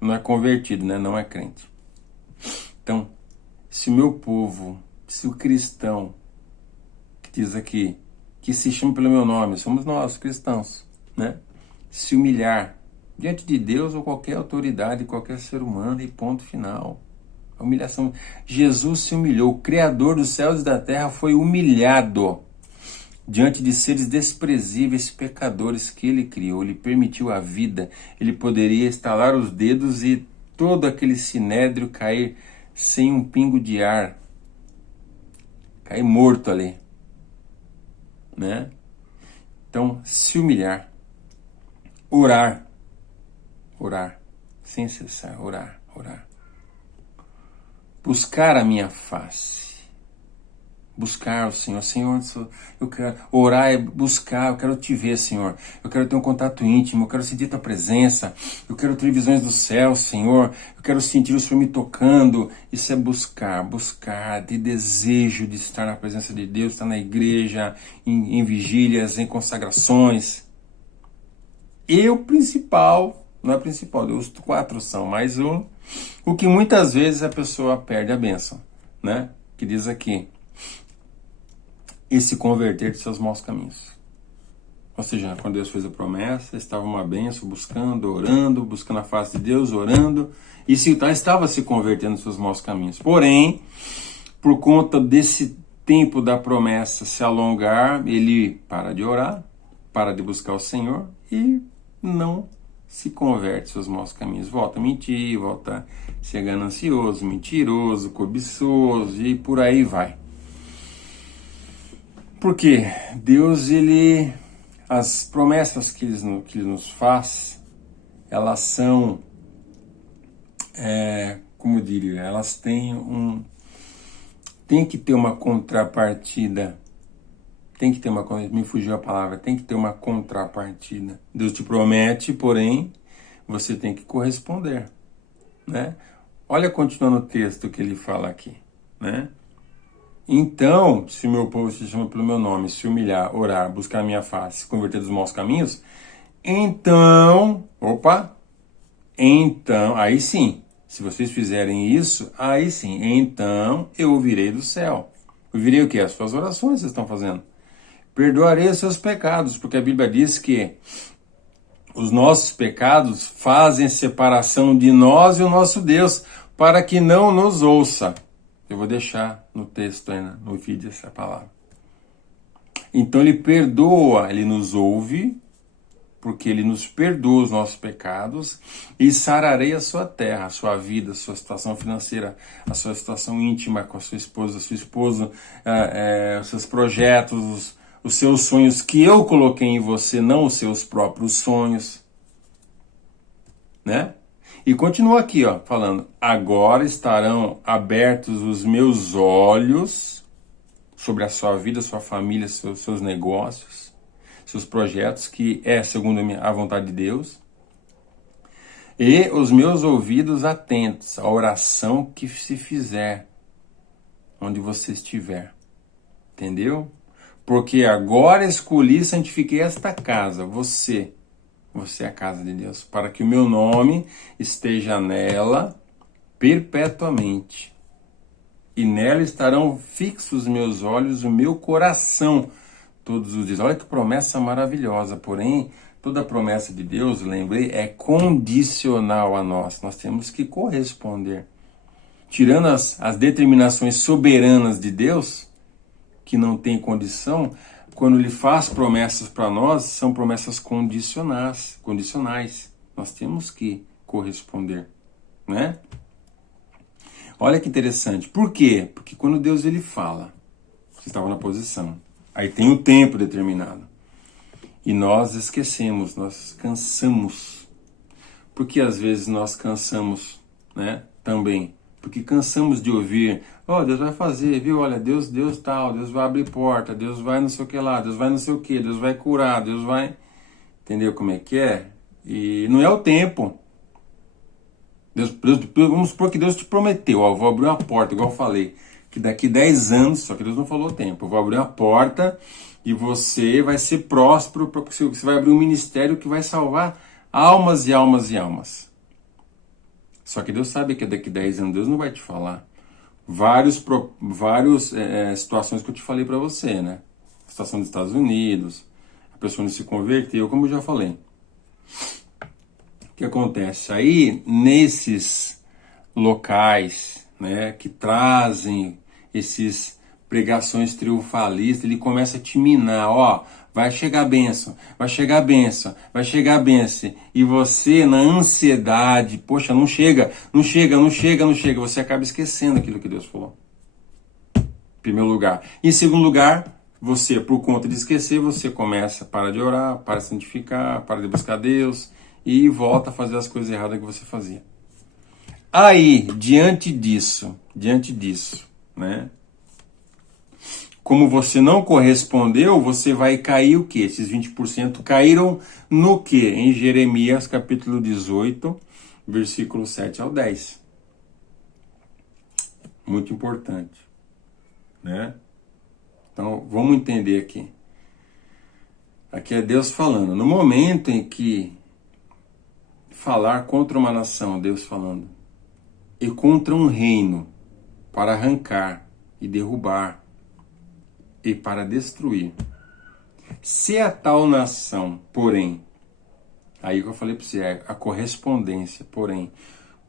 Não é convertido, né? Não é crente. Então, se o meu povo, se o cristão, que diz aqui, que se chama pelo meu nome, somos nós, cristãos, né? Se humilhar diante de Deus ou qualquer autoridade, qualquer ser humano, e ponto final. A humilhação. Jesus se humilhou, o Criador dos céus e da terra foi humilhado diante de seres desprezíveis, pecadores que ele criou. Ele permitiu a vida, ele poderia estalar os dedos e todo aquele sinédrio cair sem um pingo de ar, cair morto ali, né? Então, se humilhar, orar, sem cessar, orar. Buscar a minha face. Buscar o Senhor. Senhor, eu quero orar, é buscar, eu quero te ver, Senhor. Eu quero ter um contato íntimo, eu quero sentir tua presença. Eu quero ter visões do céu, Senhor. Eu quero sentir o Senhor me tocando. Isso é buscar, de desejo de estar na presença de Deus, estar na igreja, em vigílias, em consagrações. E o principal, não é principal, os 4 são, mais um. O que muitas vezes a pessoa perde a bênção, né? Que diz aqui, e se converter de seus maus caminhos. Ou seja, quando Deus fez a promessa, estava uma bênção, buscando, orando, buscando a face de Deus, orando, e estava se convertendo de seus maus caminhos. Porém, por conta desse tempo da promessa se alongar, ele para de orar, para de buscar o Senhor e não se converte de seus maus caminhos. Volta a mentir, volta a ser ganancioso, mentiroso, cobiçoso e por aí vai. Porque Deus, as promessas que ele nos faz, elas são, como eu diria, elas tem que ter uma contrapartida. Me fugiu a palavra, tem que ter uma contrapartida. Deus te promete, porém, você tem que corresponder, né? Olha, continuando o texto que ele fala aqui, né? Então, se o meu povo se chama pelo meu nome, se humilhar, orar, buscar a minha face, se converter dos maus caminhos, então, aí sim, se vocês fizerem isso, aí sim, então eu ouvirei do céu. Ouvirei o quê? As suas orações que vocês estão fazendo. Perdoarei os seus pecados, porque a Bíblia diz que os nossos pecados fazem separação de nós e o nosso Deus, para que não nos ouça. Eu vou deixar no texto aí, no vídeo, essa palavra. Então ele perdoa, ele nos ouve, porque ele nos perdoa os nossos pecados, e sararei a sua terra, a sua vida, a sua situação financeira, a sua situação íntima com a sua esposa, os seus projetos, os seus sonhos que eu coloquei em você, não os seus próprios sonhos, né? E continua aqui, falando, agora estarão abertos os meus olhos sobre a sua vida, sua família, seus negócios, seus projetos, que é segundo a vontade de Deus, e os meus ouvidos atentos à oração que se fizer, onde você estiver. Entendeu? Porque agora escolhi e santifiquei esta casa, você é a casa de Deus, para que o meu nome esteja nela perpetuamente. E nela estarão fixos os meus olhos, o meu coração, todos os dias. Olha que promessa maravilhosa. Porém, toda promessa de Deus, lembrei, é condicional a nós. Nós temos que corresponder. Tirando as determinações soberanas de Deus, que não tem condição, quando ele faz promessas para nós, são promessas condicionais. Nós temos que corresponder, né? Olha que interessante. Por quê? Porque quando Deus ele fala, você estava na posição, aí tem o tempo determinado. E nós esquecemos, nós cansamos. Porque às vezes nós cansamos, né? Também. Porque cansamos de ouvir, Deus vai fazer, viu? Olha, Deus tal, Deus vai abrir porta, Deus vai não sei o que lá, Deus vai não sei o que, Deus vai curar, Deus vai... Entendeu como é que é? E não é o tempo. Vamos supor que Deus te prometeu, vou abrir uma porta, igual eu falei, que daqui 10 anos, só que Deus não falou o tempo, eu vou abrir uma porta e você vai ser próspero, porque você vai abrir um ministério que vai salvar almas e almas e almas. Só que Deus sabe que daqui 10 anos Deus não vai te falar. Várias situações que eu te falei para você, né? A situação dos Estados Unidos, a pessoa não se converteu, como eu já falei. O que acontece? Aí, nesses locais, né, que trazem esses pregações triunfalistas, ele começa a te minar, ó, vai chegar a bênção, vai chegar a bênção, vai chegar a bênção. E você, na ansiedade, poxa, não chega, não chega, não chega, não chega, você acaba esquecendo aquilo que Deus falou. Em primeiro lugar. Em segundo lugar, você, por conta de esquecer, você começa a parar de orar, para de santificar, para de buscar Deus e volta a fazer as coisas erradas que você fazia. Aí, diante disso, né? Como você não correspondeu, você vai cair o quê? Esses 20% caíram no quê? Em Jeremias capítulo 18, versículo 7 ao 10. Muito importante, né? Então, vamos entender aqui. Aqui é Deus falando. No momento em que falar contra uma nação, Deus falando, e contra um reino, para arrancar e derrubar, e para destruir. Se a tal nação, porém, aí que eu falei para você, é a correspondência, porém,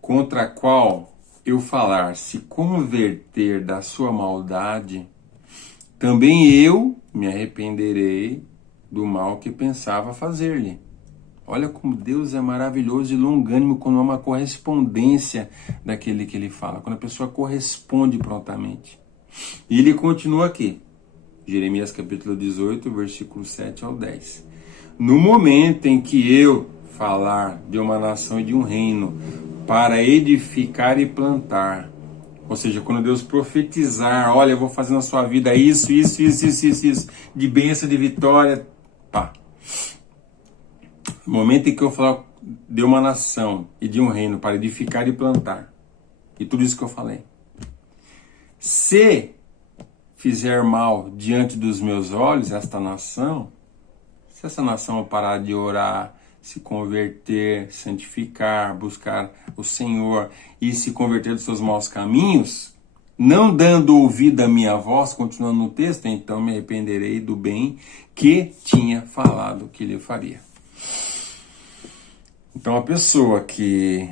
contra a qual eu falar, se converter da sua maldade, também eu me arrependerei do mal que pensava fazer-lhe. Olha como Deus é maravilhoso e longânimo quando há uma correspondência daquele que ele fala, quando a pessoa corresponde prontamente. E ele continua aqui. Jeremias capítulo 18, versículo 7 ao 10. No momento em que eu falar de uma nação e de um reino para edificar e plantar, ou seja, quando Deus profetizar, olha, eu vou fazer na sua vida isso, de bênção, de vitória, pá. No momento em que eu falar de uma nação e de um reino para edificar e plantar, e tudo isso que eu falei, se fizer mal diante dos meus olhos, esta nação, se essa nação parar de orar, se converter, santificar, buscar o Senhor e se converter dos seus maus caminhos, não dando ouvido à minha voz, continuando no texto, então me arrependerei do bem que tinha falado que lhe faria. Então a pessoa que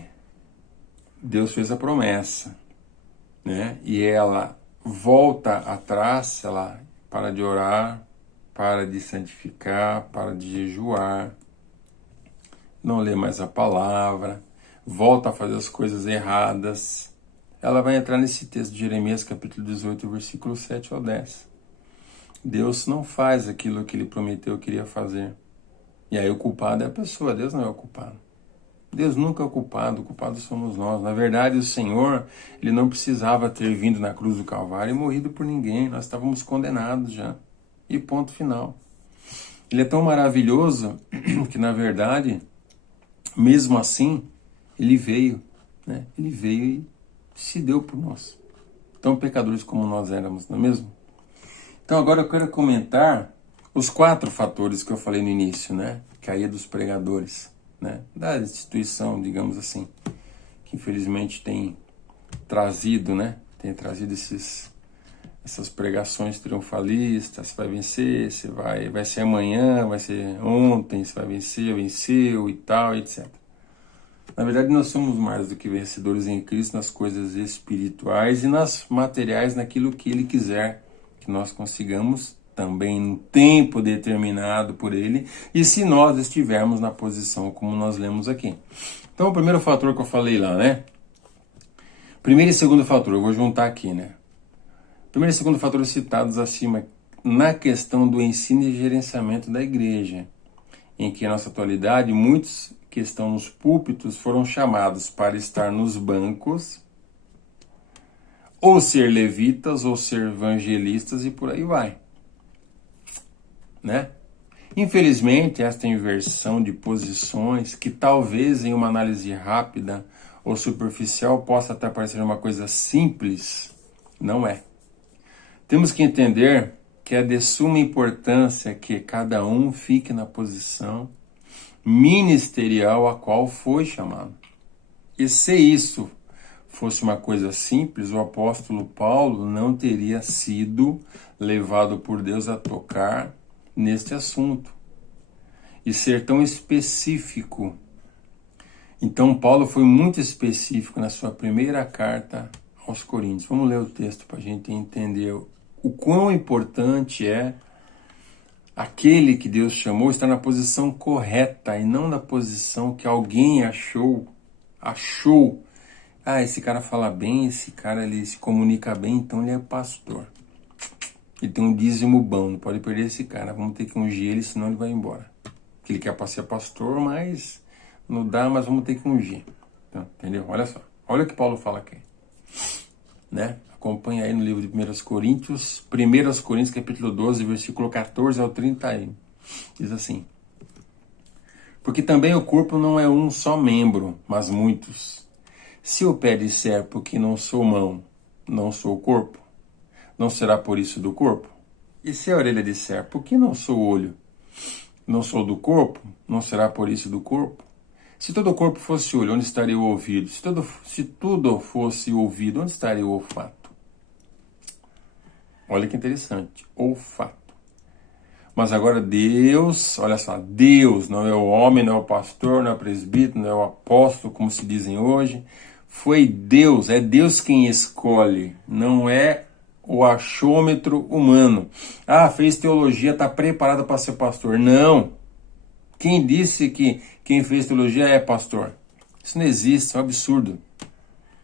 Deus fez a promessa, né, e ela volta atrás, ela para de orar, para de santificar, para de jejuar, não lê mais a palavra, volta a fazer as coisas erradas, ela vai entrar nesse texto de Jeremias capítulo 18, versículo 7 ao 10. Deus não faz aquilo que ele prometeu que iria fazer. E aí o culpado é a pessoa, Deus não é o culpado. Deus nunca é o culpado somos nós. Na verdade, o Senhor, ele não precisava ter vindo na cruz do Calvário e morrido por ninguém. Nós estávamos condenados já. E ponto final. Ele é tão maravilhoso que, na verdade, mesmo assim, ele veio, né? Ele veio e se deu por nós. Tão pecadores como nós éramos, não é mesmo? Então agora eu quero comentar os 4 fatores que eu falei no início, né? Caía dos pregadores, né? Da instituição, digamos assim, que infelizmente tem trazido, né? Tem trazido essas pregações triunfalistas, vai vencer, você vai ser amanhã, vai ser ontem, você vai vencer, venceu e tal, etc. Na verdade, nós somos mais do que vencedores em Cristo nas coisas espirituais e nas materiais, naquilo que Ele quiser que nós consigamos também no tempo determinado por Ele, e se nós estivermos na posição como nós lemos aqui. Então, o primeiro fator que eu falei lá, né? Primeiro e segundo fator, eu vou juntar aqui, né? Primeiro e segundo fatores citados acima na questão do ensino e gerenciamento da igreja, em que, na nossa atualidade, muitos que estão nos púlpitos foram chamados para estar nos bancos, ou ser levitas, ou ser evangelistas, e por aí vai. Né? Infelizmente, esta inversão de posições, que talvez em uma análise rápida ou superficial possa até parecer uma coisa simples, não é. Temos que entender que é de suma importância que cada um fique na posição ministerial a qual foi chamado. E se isso fosse uma coisa simples, o apóstolo Paulo não teria sido levado por Deus a tocar neste assunto e ser tão específico. Então Paulo foi muito específico na sua primeira carta aos Coríntios. Vamos ler o texto para a gente entender o quão importante é aquele que Deus chamou estar na posição correta e não na posição que alguém achou. Esse cara fala bem, esse cara ele se comunica bem, então ele é pastor. Ele tem um dízimo bom, não pode perder esse cara. Vamos ter que ungir ele, senão ele vai embora. Porque ele quer ser pastor, mas não dá, mas vamos ter que ungir. Então, entendeu? Olha só. Olha o que Paulo fala aqui. Né? Acompanha aí no livro de 1 Coríntios, capítulo 12, versículo 14 ao 31. Diz assim: porque também o corpo não é um só membro, mas muitos. Se o pé disser, porque não sou mão, não sou corpo, não será por isso do corpo? E se a orelha disser, porque não sou olho, não sou do corpo, não será por isso do corpo? Se todo o corpo fosse olho, onde estaria o ouvido? Se tudo fosse ouvido, onde estaria o olfato? Olha que interessante, olfato. Mas agora Deus, olha só, Deus, não é o homem, não é o pastor, não é o presbítero, não é o apóstolo, como se dizem hoje. Foi Deus, é Deus quem escolhe, não é o achômetro humano. Fez teologia, está preparado para ser pastor. Não. Quem disse que quem fez teologia é pastor? Isso não existe, é um absurdo.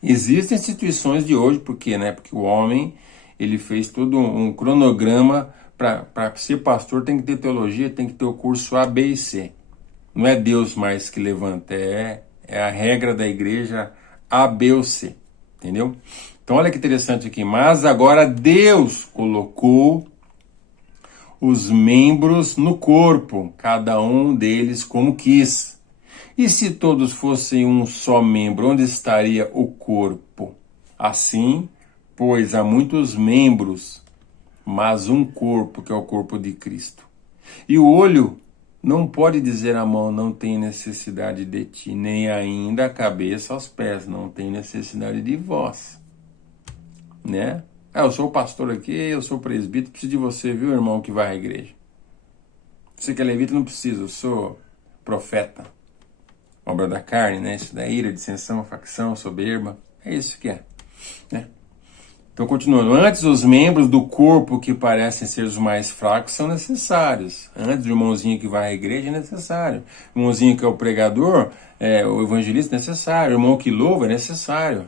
Existem instituições de hoje, por quê? Porque o homem, ele fez todo um cronograma para ser pastor, tem que ter teologia, tem que ter o curso A, B e C. Não é Deus mais que levanta, é a regra da igreja A, B ou C. Entendeu? Então olha que interessante aqui. Mas agora Deus colocou os membros no corpo, cada um deles como quis. E se todos fossem um só membro, onde estaria o corpo? Assim, pois há muitos membros, mas um corpo, que é o corpo de Cristo. E o olho não pode dizer à mão, não tem necessidade de ti, nem ainda a cabeça aos pés, não tem necessidade de vós. Né? Eu sou o pastor aqui, eu sou o presbítero, preciso de você, viu, irmão, que vai à igreja. Você que é levita, não precisa, eu sou profeta. Obra da carne, né? Isso da ira, dissensão, facção, soberba. É isso que é, né? Então, continuando. Antes, os membros do corpo que parecem ser os mais fracos são necessários. Antes, o irmãozinho que vai à igreja é necessário. O irmãozinho que é o pregador, o evangelista é necessário. O irmão que louva é necessário.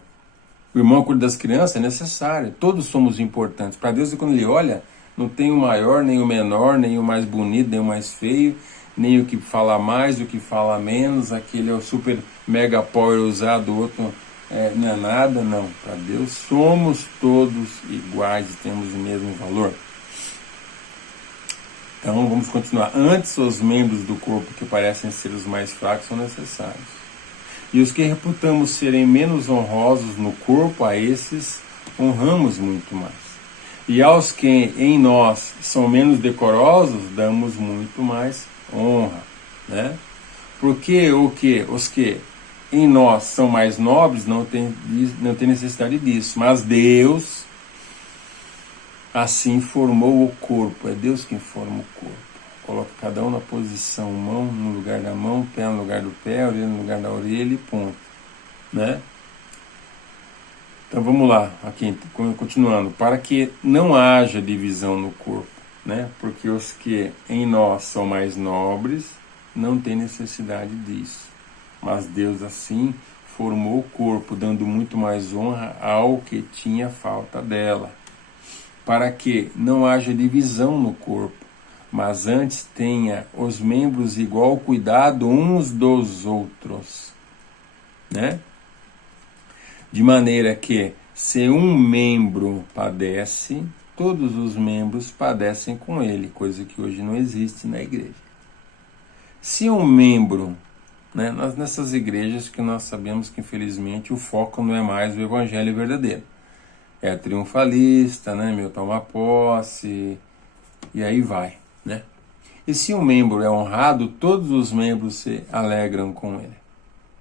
O irmão que cuida das crianças é necessário. Todos somos importantes. Para Deus, quando Ele olha, não tem o maior, nem o menor, nem o mais bonito, nem o mais feio, nem o que fala mais, o que fala menos. Aquele é o super mega power usado, o outro não é nada, não. Para Deus somos todos iguais e temos o mesmo valor. Então vamos continuar. Antes, os membros do corpo que parecem ser os mais fracos são necessários. E os que reputamos serem menos honrosos no corpo, a esses honramos muito mais. E aos que em nós são menos decorosos, damos muito mais honra, né? Porque os que em nós são mais nobres não tem necessidade disso. Mas Deus assim formou o corpo. É Deus quem forma o corpo. Coloca cada um na posição, mão no lugar da mão, pé no lugar do pé, orelha no lugar da orelha e ponto, né? Então vamos lá, aqui, continuando. Para que não haja divisão no corpo, né? Porque os que em nós são mais nobres não têm necessidade disso. Mas Deus assim formou o corpo, dando muito mais honra ao que tinha falta dela. Para que não haja divisão no corpo, mas antes tenha os membros igual cuidado uns dos outros, né? De maneira que, se um membro padece, todos os membros padecem com ele, coisa que hoje não existe na igreja. Se um membro, né, nessas igrejas que nós sabemos que infelizmente o foco não é mais o evangelho verdadeiro, é triunfalista, né, meu, toma posse, e aí vai, né? E se um membro é honrado, todos os membros se alegram com ele.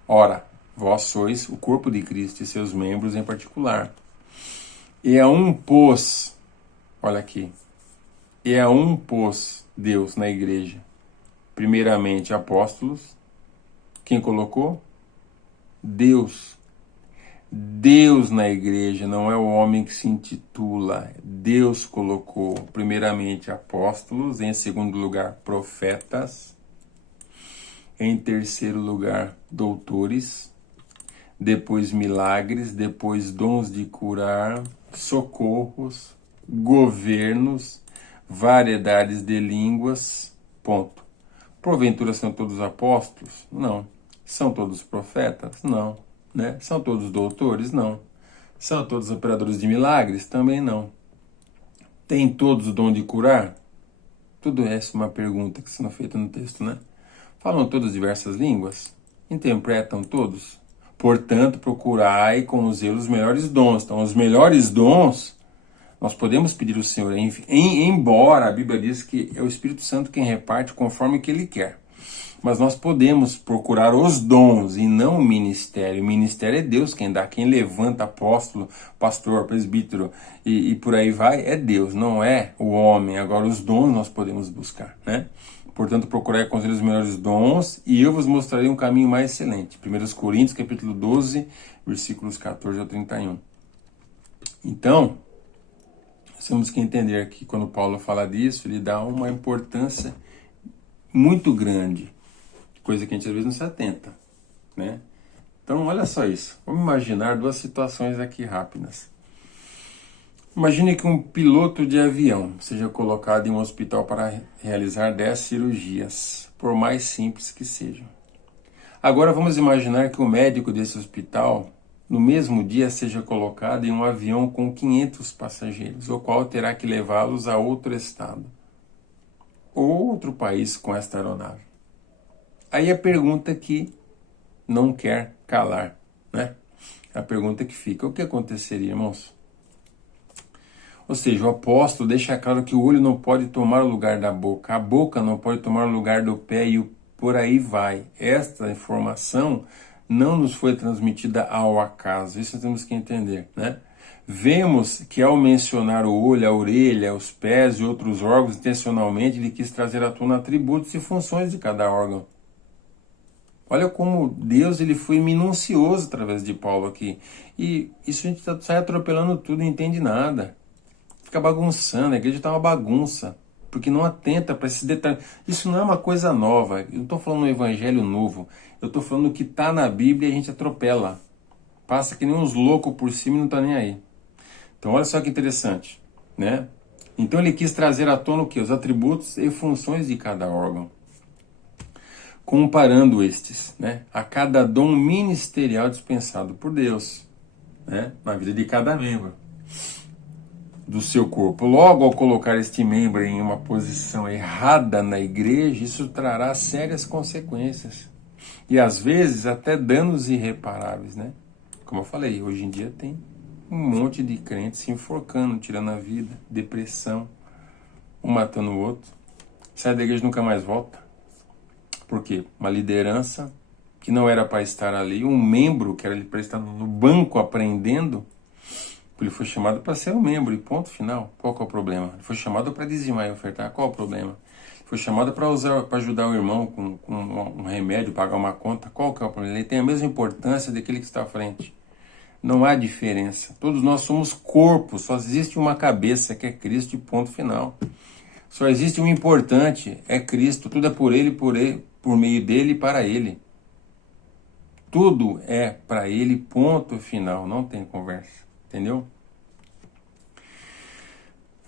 Ora, vós sois o corpo de Cristo e seus membros em particular. E a um pôs, olha aqui, e a um pôs Deus na igreja. Primeiramente apóstolos. Quem colocou? Deus. Deus na igreja, não é o homem que se intitula. Deus colocou primeiramente apóstolos, em segundo lugar profetas, em terceiro lugar doutores, depois milagres, depois dons de curar, socorros, governos, variedades de línguas, ponto. Porventura são todos apóstolos? Não. São todos profetas? Não. Né? São todos doutores? Não. São todos operadores de milagres? Também não. Tem todos o dom de curar? Tudo essa é uma pergunta que está feita no texto, né? Falam todas diversas línguas? Interpretam todos? Portanto, procurai com o zelo os melhores dons. Então, os melhores dons, nós podemos pedir ao Senhor, embora a Bíblia diz que é o Espírito Santo quem reparte conforme o que Ele quer. Mas nós podemos procurar os dons e não o ministério. O ministério é Deus quem dá, quem levanta apóstolo, pastor, presbítero e por aí vai, é Deus, não é o homem. Agora os dons nós podemos buscar, né? Portanto, procurai com os melhores dons e eu vos mostrarei um caminho mais excelente. 1 Coríntios, capítulo 12, versículos 14 ao 31. Então, nós temos que entender que quando Paulo fala disso, ele dá uma importância muito grande, coisa que a gente às vezes não se atenta, né? Então, olha só isso. Vamos imaginar duas situações aqui rápidas. Imagine que um piloto de avião seja colocado em um hospital para realizar 10 cirurgias, por mais simples que sejam. Agora vamos imaginar que o médico desse hospital, no mesmo dia, seja colocado em um avião com 500 passageiros, o qual terá que levá-los a outro estado ou outro país com esta aeronave. Aí a pergunta que não quer calar, né? A pergunta que fica, o que aconteceria, irmãos? Ou seja, o apóstolo deixa claro que o olho não pode tomar o lugar da boca, a boca não pode tomar o lugar do pé e por aí vai. Esta informação não nos foi transmitida ao acaso, isso nós temos que entender, né? Vemos que ao mencionar o olho, a orelha, os pés e outros órgãos, intencionalmente ele quis trazer à tona atributos e funções de cada órgão. Olha como Deus ele foi minucioso através de Paulo aqui. E isso a gente sai atropelando tudo e não entende nada. Fica bagunçando, a igreja está uma bagunça, porque não atenta para esses detalhes. Isso não é uma coisa nova, eu não estou falando um evangelho novo, eu estou falando o que está na Bíblia e a gente atropela. Passa que nem uns loucos por cima e não está nem aí. Então olha só que interessante, né? Então ele quis trazer à tona o quê? Os atributos e funções de cada órgão, comparando estes, né, a cada dom ministerial dispensado por Deus, né, na vida de cada membro do seu corpo. Logo, ao colocar este membro em uma posição errada na igreja, isso trará sérias consequências e às vezes até danos irreparáveis, né? Como eu falei, hoje em dia tem um monte de crentes se enforcando, tirando a vida, depressão, um matando o outro, sai da igreja e nunca mais volta. Por quê? Uma liderança que não era para estar ali, um membro que era para estar no banco aprendendo, ele foi chamado para ser um membro e ponto final. Qual que é o problema? Ele foi chamado para dizimar e ofertar. Qual é o problema? Ele foi chamado para ajudar o irmão com um remédio, pagar uma conta. Qual que é o problema? Ele tem a mesma importância daquele que está à frente. Não há diferença. Todos nós somos corpo, só existe uma cabeça que é Cristo e ponto final. Só existe um importante, é Cristo. Tudo é por Ele, por meio dele e para Ele. Tudo é para Ele, ponto final. Não tem conversa. Entendeu?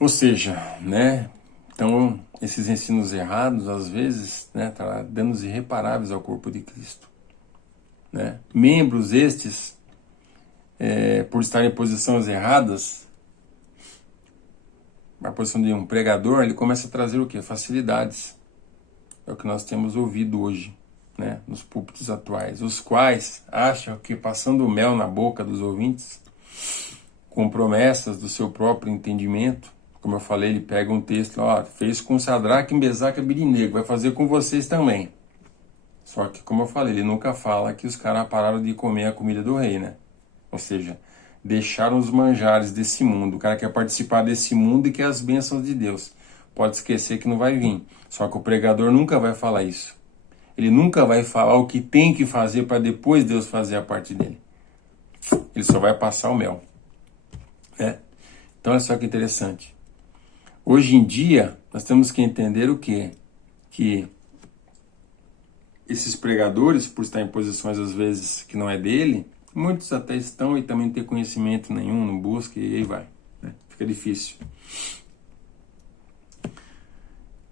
Ou seja, né? Então, esses ensinos errados, às vezes, né, trazem danos irreparáveis ao corpo de Cristo. Né? Membros estes, por estarem em posições erradas, a posição de um pregador, ele começa a trazer o quê? Facilidades. É o que nós temos ouvido hoje, né, nos púlpitos atuais, os quais acham que passando mel na boca dos ouvintes, com promessas do seu próprio entendimento. Como eu falei, ele pega um texto, ó, fez com Sadraque, Mesaque e Abednego, vai fazer com vocês também. Só que, como eu falei, ele nunca fala que os caras pararam de comer a comida do rei, né? Ou seja, deixaram os manjares desse mundo. O cara quer participar desse mundo e quer as bênçãos de Deus. Pode esquecer que não vai vir. Só que o pregador nunca vai falar isso. Ele nunca vai falar o que tem que fazer para depois Deus fazer a parte dele. Ele só vai passar o mel. Né? Então, olha só que interessante. Hoje em dia, nós temos que entender o quê? Que esses pregadores, por estar em posições às vezes que não é dele, muitos até estão e também não tem conhecimento nenhum, não busca e aí vai. Né? Fica difícil.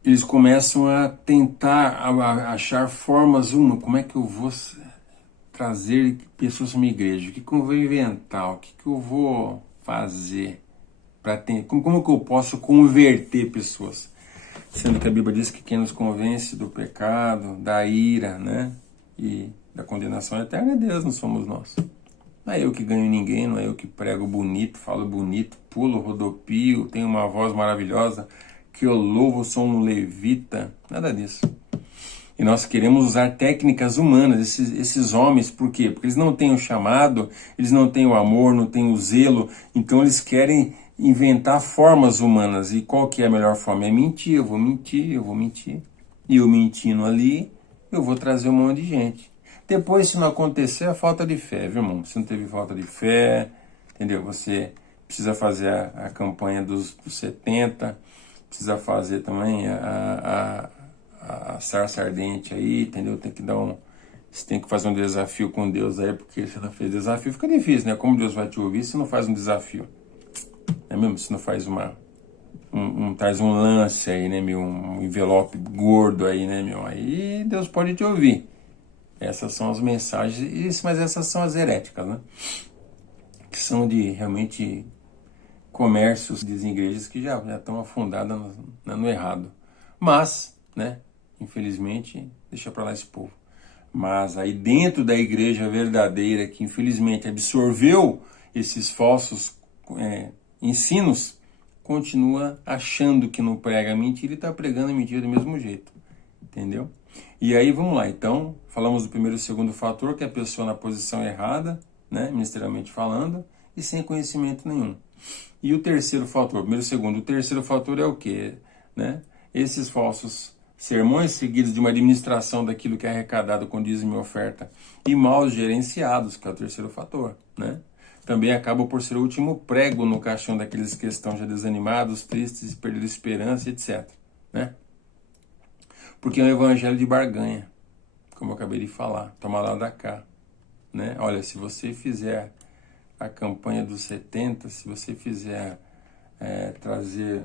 Eles começam a tentar achar formas, como é que eu vou trazer pessoas para minha igreja? O que eu vou inventar? O que eu vou fazer? Como que eu posso converter pessoas? Sendo que a Bíblia diz que quem nos convence do pecado, da ira, né? E da condenação eterna é Deus, não somos nós. Não é eu que ganho ninguém, não é eu que prego bonito, falo bonito, pulo, rodopio, tenho uma voz maravilhosa, que eu louvo, sou um levita, nada disso. E nós queremos usar técnicas humanas, esses homens, por quê? Porque eles não têm o chamado, eles não têm o amor, não têm o zelo, então eles querem inventar formas humanas. E qual que é a melhor forma? É mentir, eu vou mentir. E eu mentindo ali, eu vou trazer um monte de gente. Depois, se não acontecer, é falta de fé, viu, irmão? Você não teve falta de fé, entendeu? Você precisa fazer a campanha dos 70, precisa fazer também a sarça ardente aí, entendeu? Tem que você tem que fazer um desafio com Deus aí, porque se não fez desafio, fica difícil, né? Como Deus vai te ouvir se não faz um desafio? É mesmo? Se não faz traz um lance aí, né, meu? Um envelope gordo aí, né, meu? Aí Deus pode te ouvir. Essas são as mensagens, mas essas são as heréticas, né? Que são de realmente comércios, dizem igrejas que já estão afundadas no errado. Mas, né, infelizmente, deixa para lá esse povo. Mas aí dentro da igreja verdadeira, que infelizmente absorveu esses falsos ensinos, continua achando que não prega mentira e está pregando a mentira do mesmo jeito. Entendeu? E aí vamos lá, então, falamos do primeiro e segundo fator, que é a pessoa na posição errada, né, ministerialmente falando, e sem conhecimento nenhum. E o terceiro fator, primeiro e segundo, o terceiro fator é o quê? Né? Esses falsos sermões seguidos de uma administração daquilo que é arrecadado com dízimo e oferta e mal gerenciados, que é o terceiro fator, né? Também acaba por ser o último prego no caixão daqueles que estão já desanimados, tristes, perderam esperança, etc. Né? Porque é um evangelho de barganha, como eu acabei de falar, toma lá da cá. Né? Olha, se você fizer a campanha dos 70, se você fizer trazer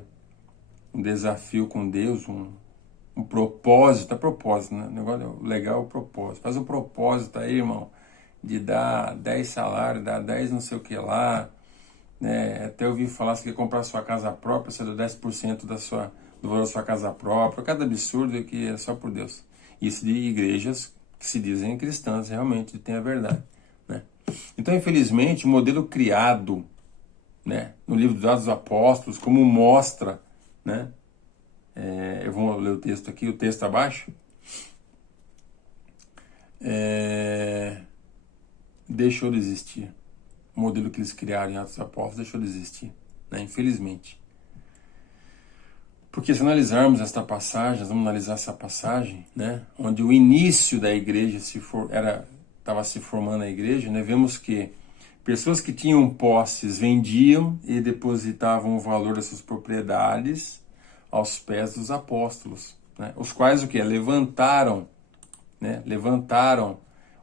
um desafio com Deus, um propósito, né? O negócio legal é o propósito. Faz um propósito aí, irmão, de dar 10 salários, dar 10 não sei o que lá, né? Até eu ouvi falar, se quer comprar sua casa própria, você dá 10% do valor da sua casa própria. Cada absurdo que é só por Deus. Isso de igrejas que se dizem cristãs, realmente tem a verdade, né? Então, infelizmente, o modelo criado, né, no livro dos Atos dos Apóstolos, como mostra, né? Eu vou ler o texto aqui, o texto abaixo. Deixou de existir. O modelo que eles criaram em Atos dos Apóstolos deixou de existir, né? Infelizmente. Porque se analisarmos esta passagem, vamos analisar essa passagem, né, onde o início da igreja estava se formando a igreja, né, vemos que pessoas que tinham posses vendiam e depositavam o valor das suas propriedades aos pés dos apóstolos, né, os quais o que? Levantaram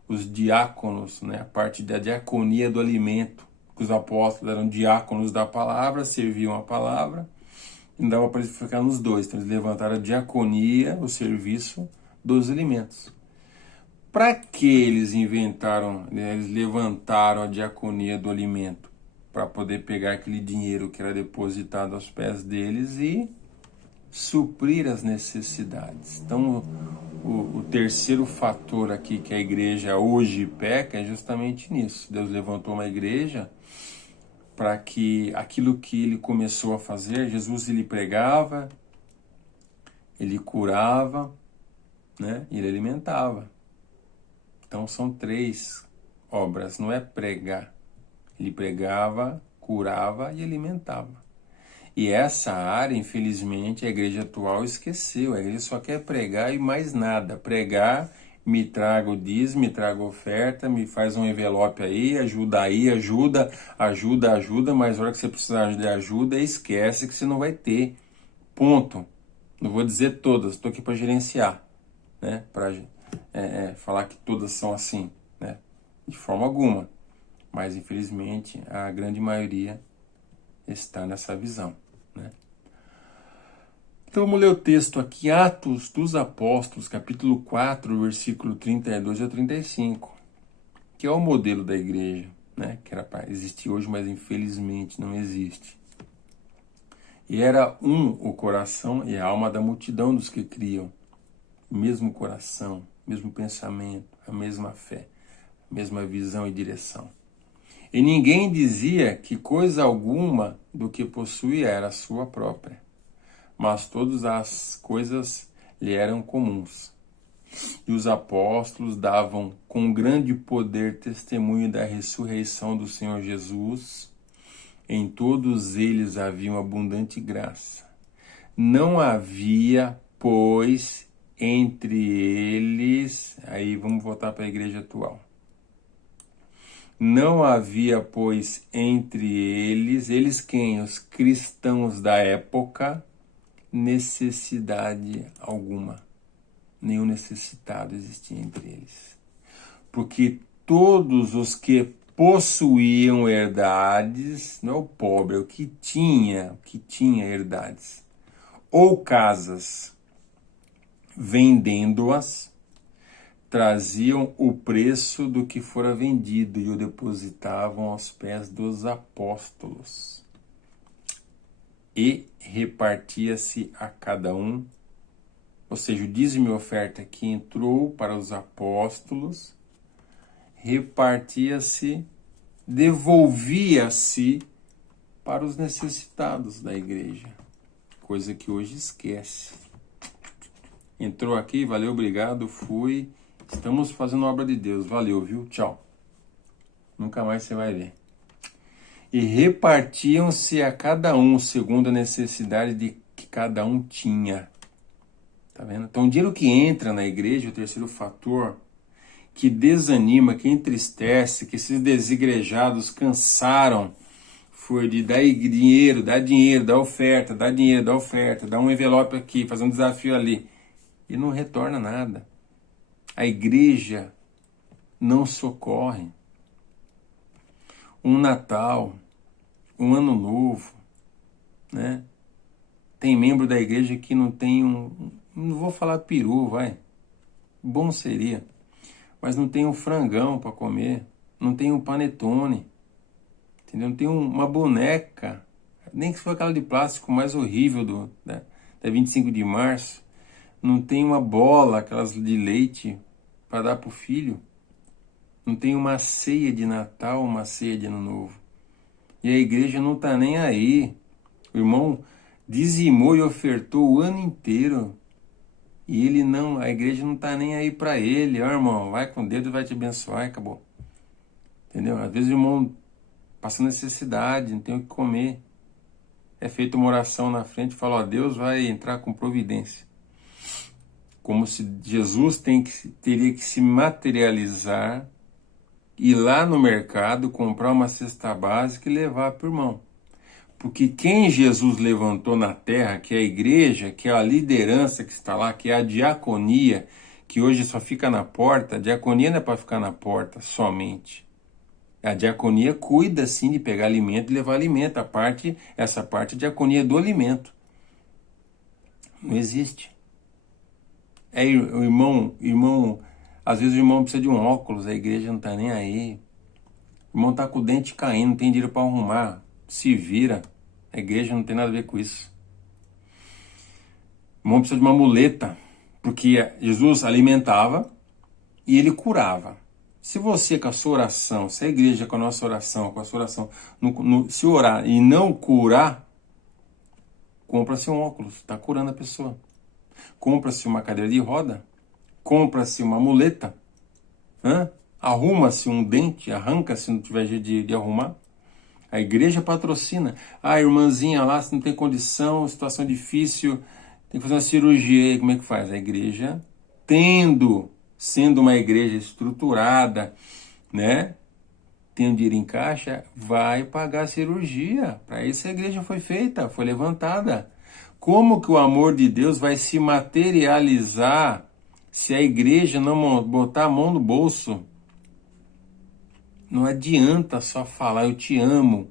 os diáconos, né, a parte da diaconia do alimento, que os apóstolos eram diáconos da palavra, serviam a palavra. Não dava para eles ficar nos dois, então eles levantaram a diaconia, o serviço dos alimentos. Para que eles eles levantaram a diaconia do alimento? Para poder pegar aquele dinheiro que era depositado aos pés deles e suprir as necessidades. Então, o terceiro fator aqui que a igreja hoje peca é justamente nisso. Deus levantou uma igreja para que aquilo que ele começou a fazer, Jesus ele pregava, ele curava, né? E ele alimentava. Então são 3 obras, não é pregar. Ele pregava, curava e alimentava. E essa área, infelizmente, a igreja atual esqueceu. A igreja só quer pregar e mais nada. Pregar, me traga o dízimo, me traga a oferta, me faz um envelope aí, ajuda, mas na hora que você precisar de ajuda, esquece que você não vai ter. Ponto. Não vou dizer todas, estou aqui para gerenciar, né? Para falar que todas são assim, né? De forma alguma. Mas, infelizmente, a grande maioria está nessa visão, né? Então vamos ler o texto aqui, Atos dos Apóstolos, capítulo 4, versículo 32 a 35, que é o modelo da igreja, né? Que era para existir hoje, mas infelizmente não existe. E era o coração e a alma da multidão dos que criam, o mesmo coração, mesmo pensamento, a mesma fé, a mesma visão e direção. E ninguém dizia que coisa alguma do que possuía era sua própria, mas todas as coisas lhe eram comuns. E os apóstolos davam com grande poder testemunho da ressurreição do Senhor Jesus. Em todos eles havia uma abundante graça. Não havia, pois, entre eles... Aí vamos voltar para a igreja atual. Não havia, pois, entre eles quem? Os cristãos da época, necessidade alguma. Nenhum necessitado existia entre eles. Porque todos os que possuíam herdades, não é o pobre, é o que tinha herdades, ou casas, vendendo-as, traziam o preço do que fora vendido e o depositavam aos pés dos apóstolos. E repartia-se a cada um, ou seja, o dízimo e oferta que entrou para os apóstolos, repartia-se, devolvia-se para os necessitados da igreja, coisa que hoje esquece. Entrou aqui, valeu, obrigado, fui... Estamos fazendo obra de Deus. Valeu, viu? Tchau. Nunca mais você vai ver. E repartiam-se a cada um segundo a necessidade de que cada um tinha. Tá vendo? Então, o dinheiro que entra na igreja, o terceiro fator, que desanima, que entristece, que esses desigrejados cansaram, foi de dar dinheiro, dar oferta, dar um envelope aqui, fazer um desafio ali. E não retorna nada. A igreja não socorre. Um Natal, um Ano Novo, né? Tem membro da igreja que não tem não vou falar peru, vai. Bom seria. Mas não tem um frangão para comer, não tem um panetone, entendeu? Não tem uma boneca, nem que for aquela de plástico mais horrível da 25 de março. Não tem uma bola, aquelas de leite, para dar para o filho. Não tem uma ceia de Natal, uma ceia de Ano Novo. E a igreja não está nem aí. O irmão dizimou e ofertou o ano inteiro. E ele não, a igreja não está nem aí para ele. Ó, irmão, vai com Deus e vai te abençoar e acabou. Entendeu? Às vezes o irmão passa necessidade, não tem o que comer. É feita uma oração na frente e fala, ó, Deus vai entrar com providência. Como se Jesus teria que se materializar, ir lá no mercado, comprar uma cesta básica e levar para o irmão. Porque quem Jesus levantou na terra, que é a igreja, que é a liderança que está lá, que é a diaconia, que hoje só fica na porta, a diaconia não é para ficar na porta somente. A diaconia cuida sim de pegar alimento e levar alimento. Essa parte é a diaconia do alimento. Não existe. O irmão, às vezes o irmão precisa de um óculos, a igreja não está nem aí. O irmão está com o dente caindo, não tem dinheiro para arrumar, se vira. A igreja não tem nada a ver com isso. O irmão precisa de uma muleta, porque Jesus alimentava e ele curava. Se você com a sua oração, se a igreja com a nossa oração, com a sua oração, se orar e não curar, compra-se um óculos, está curando a pessoa. Compra-se uma cadeira de roda, compra-se uma muleta, arruma-se um dente, arranca-se se não tiver jeito de arrumar. A igreja patrocina. Ah, irmãzinha lá, se não tem condição, situação difícil, tem que fazer uma cirurgia aí, como é que faz? A igreja, sendo uma igreja estruturada, né? Tendo dinheiro em caixa, vai pagar a cirurgia. Para isso a igreja foi feita, foi levantada. Como que o amor de Deus vai se materializar se a igreja não botar a mão no bolso? Não adianta só falar eu te amo.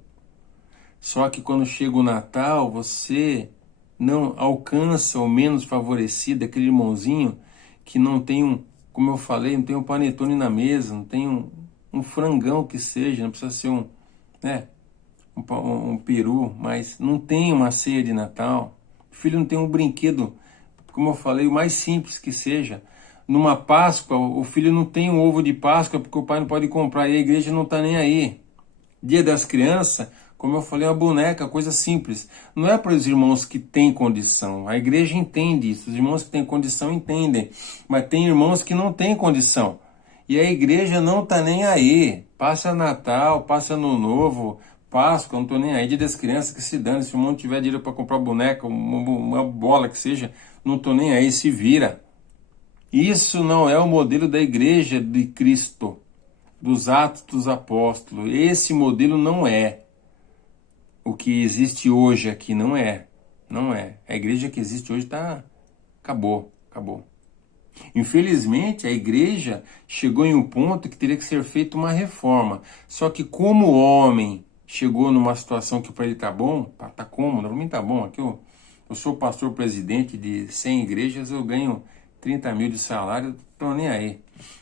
Só que quando chega o Natal, você não alcança o menos favorecido, aquele irmãozinho que não tem como eu falei, não tem um panetone na mesa, não tem um frangão que seja, não precisa ser um peru, mas não tem uma ceia de Natal. O filho não tem um brinquedo, como eu falei, o mais simples que seja. Numa Páscoa, o filho não tem um ovo de Páscoa porque o pai não pode comprar e a igreja não está nem aí. Dia das Crianças, como eu falei, uma boneca, coisa simples. Não é para os irmãos que têm condição. A igreja entende isso. Os irmãos que têm condição entendem. Mas tem irmãos que não têm condição. E a igreja não está nem aí. Passa Natal, passa Ano Novo, Páscoa, não estou nem aí. Dia das Crianças, que se dane. Se o irmão não tiver dinheiro para comprar boneca, uma bola que seja, não estou nem aí, se vira. Isso não é o modelo da igreja de Cristo, dos Atos dos Apóstolos. Esse modelo não é o que existe hoje aqui, não é. Não é. A igreja que existe hoje acabou. Infelizmente, a igreja chegou em um ponto que teria que ser feita uma reforma. Só que como o homem chegou numa situação que para ele tá bom, tá cômodo, para mim tá bom. Aqui eu sou pastor-presidente de 100 igrejas, eu ganho 30 mil de salário, tô nem aí.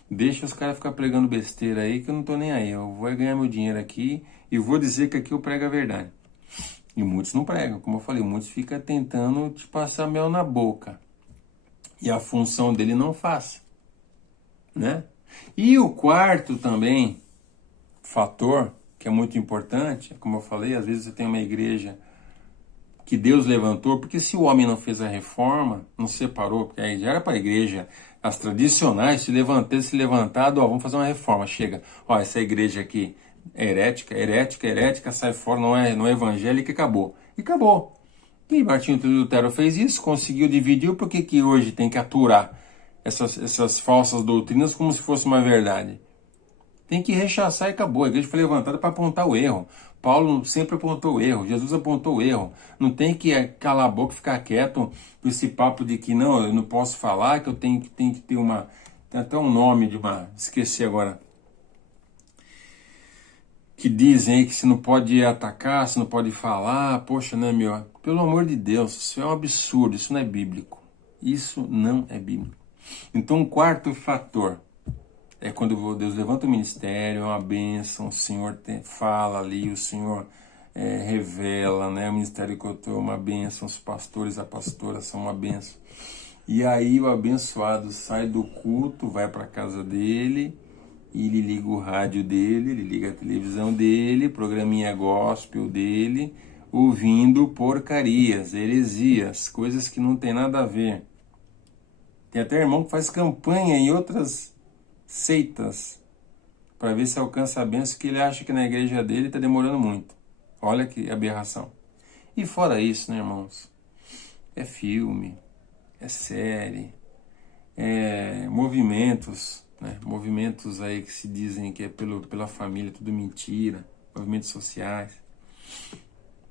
Deixa os caras ficar pregando besteira aí que eu não tô nem aí. Eu vou ganhar meu dinheiro aqui e vou dizer que aqui eu prego a verdade. E muitos não pregam, como eu falei, muitos ficam tentando te passar mel na boca. E a função dele não faz, né? E o quarto também fator, que é muito importante, como eu falei, às vezes você tem uma igreja que Deus levantou, porque se o homem não fez a reforma, não separou, porque aí já era para a igreja, as tradicionais, se levantado, ó, vamos fazer uma reforma, chega, ó, essa igreja aqui é herética, sai fora, não é evangélica, acabou. E acabou. E Martinho Lutero fez isso, conseguiu dividir, por que hoje tem que aturar essas falsas doutrinas como se fosse uma verdade? Tem que rechaçar e acabou. A igreja foi levantada para apontar o erro. Paulo sempre apontou o erro, Jesus apontou o erro. Não tem que calar a boca e ficar quieto com esse papo de que não, eu não posso falar, que eu tenho que ter uma... Tem até um nome de uma... Esqueci agora. Que dizem aí que se não pode atacar, se não pode falar, poxa, né, meu? Pelo amor de Deus, isso é um absurdo, isso não é bíblico. Isso não é bíblico. Então, um quarto fator é quando Deus levanta o ministério, é uma bênção, o Senhor fala ali, o Senhor revela, né? O ministério que eu estou é uma bênção, os pastores, a pastora são uma bênção. E aí o abençoado sai do culto, vai para a casa dele, e ele liga o rádio dele, ele liga a televisão dele, programinha gospel dele, ouvindo porcarias, heresias, coisas que não tem nada a ver. Tem até irmão que faz campanha em outras seitas para ver se alcança a bênção, que ele acha que na igreja dele está demorando muito. Olha que aberração. E fora isso, né, irmãos? É filme, é série, é movimentos, né? Movimentos aí que se dizem que é pela família, tudo mentira, movimentos sociais.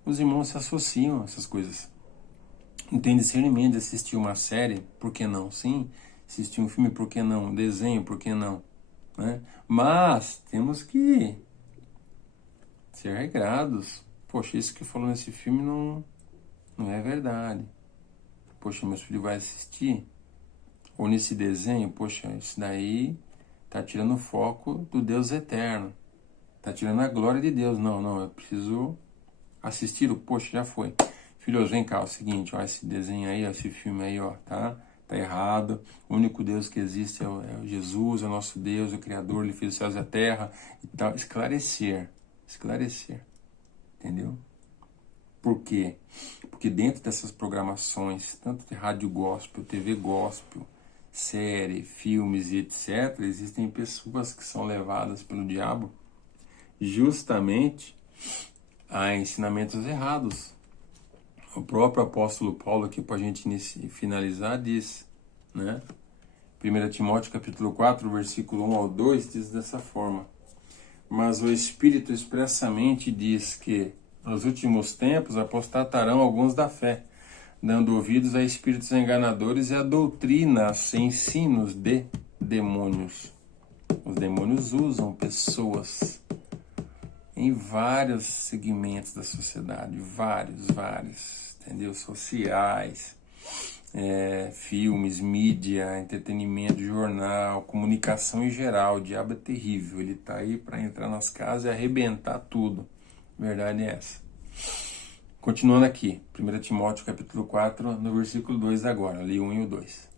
Os irmãos se associam a essas coisas. Não tem discernimento de assistir uma série, por que não? Sim. Assistir um filme, por que não? Um desenho, por que não? Né? Mas temos que ser regrados. Poxa, isso que falou nesse filme não é verdade. Poxa, meus filhos vão assistir? Ou nesse desenho, poxa, isso daí tá tirando o foco do Deus eterno. Tá tirando a glória de Deus. Não, eu preciso assistir. Poxa, já foi. Filhos, vem cá, é o seguinte, ó, esse desenho aí, ó, esse filme aí, ó, tá está errado, o único Deus que existe é o Jesus, é o nosso Deus, o Criador, Ele fez os céus e a terra, e tal. Esclarecer, entendeu? Por quê? Porque dentro dessas programações, tanto de rádio gospel, TV gospel, série, filmes e etc., existem pessoas que são levadas pelo diabo justamente a ensinamentos errados. O próprio apóstolo Paulo, aqui para a gente finalizar, diz, né? 1 Timóteo capítulo 4, versículo 1 ao 2, diz dessa forma: mas o Espírito expressamente diz que nos últimos tempos apostatarão alguns da fé, dando ouvidos a espíritos enganadores e a doutrinas, ensinos de demônios. Os demônios usam pessoas em vários segmentos da sociedade, vários, entendeu? Sociais, filmes, mídia, entretenimento, jornal, comunicação em geral. O diabo é terrível, ele está aí para entrar nas casas e arrebentar tudo. A verdade é essa. Continuando aqui, 1 Timóteo capítulo 4, no versículo 2 agora, ali 1 e o 2.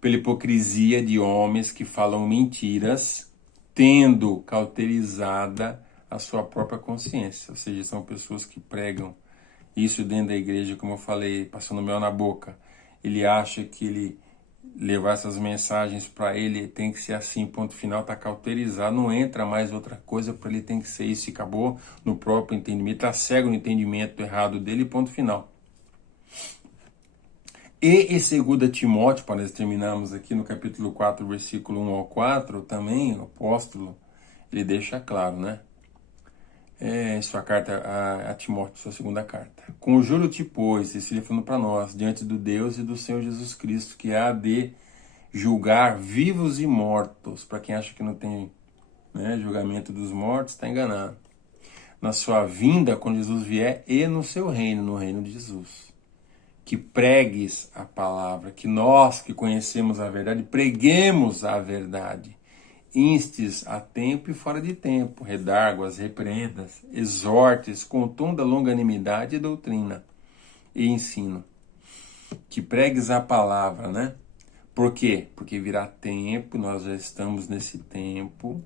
Pela hipocrisia de homens que falam mentiras, tendo cauterizada a sua própria consciência. Ou seja, são pessoas que pregam isso dentro da igreja, como eu falei, passando mel na boca. Ele acha que ele levar essas mensagens para ele tem que ser assim, ponto final, está cauterizado, não entra mais outra coisa, para ele tem que ser isso e acabou no próprio entendimento, está cego no entendimento errado dele, ponto final. E em 2 Timóteo, para nós terminarmos aqui no capítulo 4, versículo 1 ao 4, também o apóstolo, ele deixa claro, né? Sua carta a Timóteo, sua segunda carta. Conjuro-te, pois, esse ele falando para nós, diante do Deus e do Senhor Jesus Cristo, que há de julgar vivos e mortos. Para quem acha que não tem, né, julgamento dos mortos, está enganado. Na sua vinda, quando Jesus vier, e no seu reino, no reino de Jesus. Que pregues a palavra, que nós que conhecemos a verdade, preguemos a verdade. Instes a tempo e fora de tempo, redarguas, repreendas, exortes com toda longanimidade e doutrina e ensino. Que pregues a palavra, né? Por quê? Porque virá tempo, nós já estamos nesse tempo,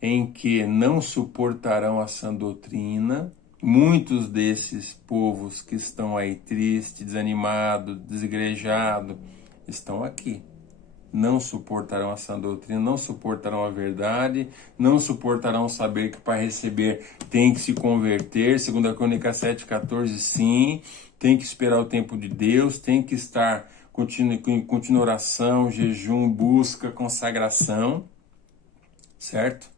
em que não suportarão a sã doutrina. Muitos desses povos que estão aí tristes, desanimados, desigrejados, estão aqui. Não suportarão a sã doutrina, não suportarão a verdade, não suportarão saber que para receber tem que se converter, 2 Crônicas 7,14, sim, tem que esperar o tempo de Deus, tem que estar em contínua oração, jejum, busca, consagração, certo?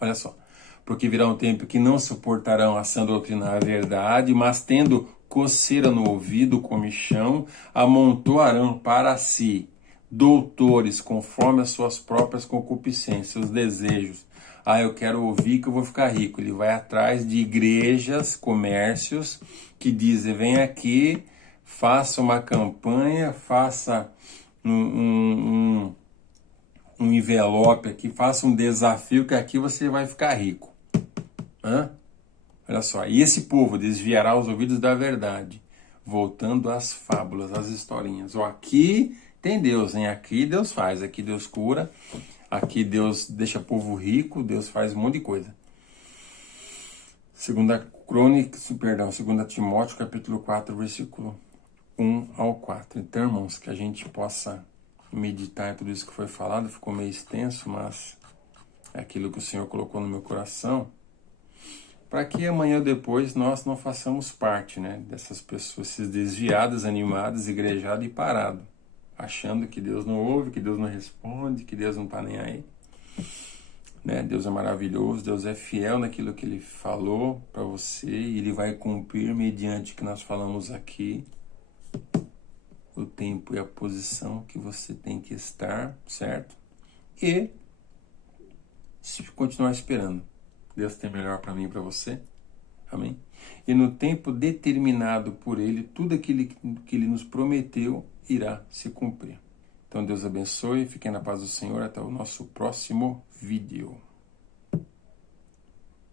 Olha só, porque virá um tempo que não suportarão a sã doutrina, a verdade, mas tendo coceira no ouvido, comichão, amontoarão para si doutores conforme as suas próprias concupiscências, seus desejos. Eu quero ouvir que eu vou ficar rico. Ele vai atrás de igrejas, comércios, que dizem, vem aqui, faça uma campanha, faça um envelope aqui, faça um desafio que aqui você vai ficar rico. Olha só, e esse povo desviará os ouvidos da verdade, voltando às fábulas, às historinhas. Aqui tem Deus, hein? Aqui Deus faz, aqui Deus cura, aqui Deus deixa o povo rico, Deus faz um monte de coisa. 2 Timóteo, capítulo 4, versículo 1 ao 4. Então, irmãos, que a gente possa meditar em tudo isso que foi falado, ficou meio extenso, mas é aquilo que o Senhor colocou no meu coração, para que amanhã ou depois nós não façamos parte, né, dessas pessoas, esses desviados, animados, igrejados e parados, achando que Deus não ouve, que Deus não responde, que Deus não está nem aí. Né? Deus é maravilhoso, Deus é fiel naquilo que Ele falou para você e Ele vai cumprir mediante o que nós falamos aqui, o tempo e a posição que você tem que estar, certo? E se continuar esperando, Deus tem melhor para mim e para você, amém? E no tempo determinado por Ele, tudo aquilo que Ele nos prometeu irá se cumprir. Então Deus abençoe, fiquem na paz do Senhor, até o nosso próximo vídeo.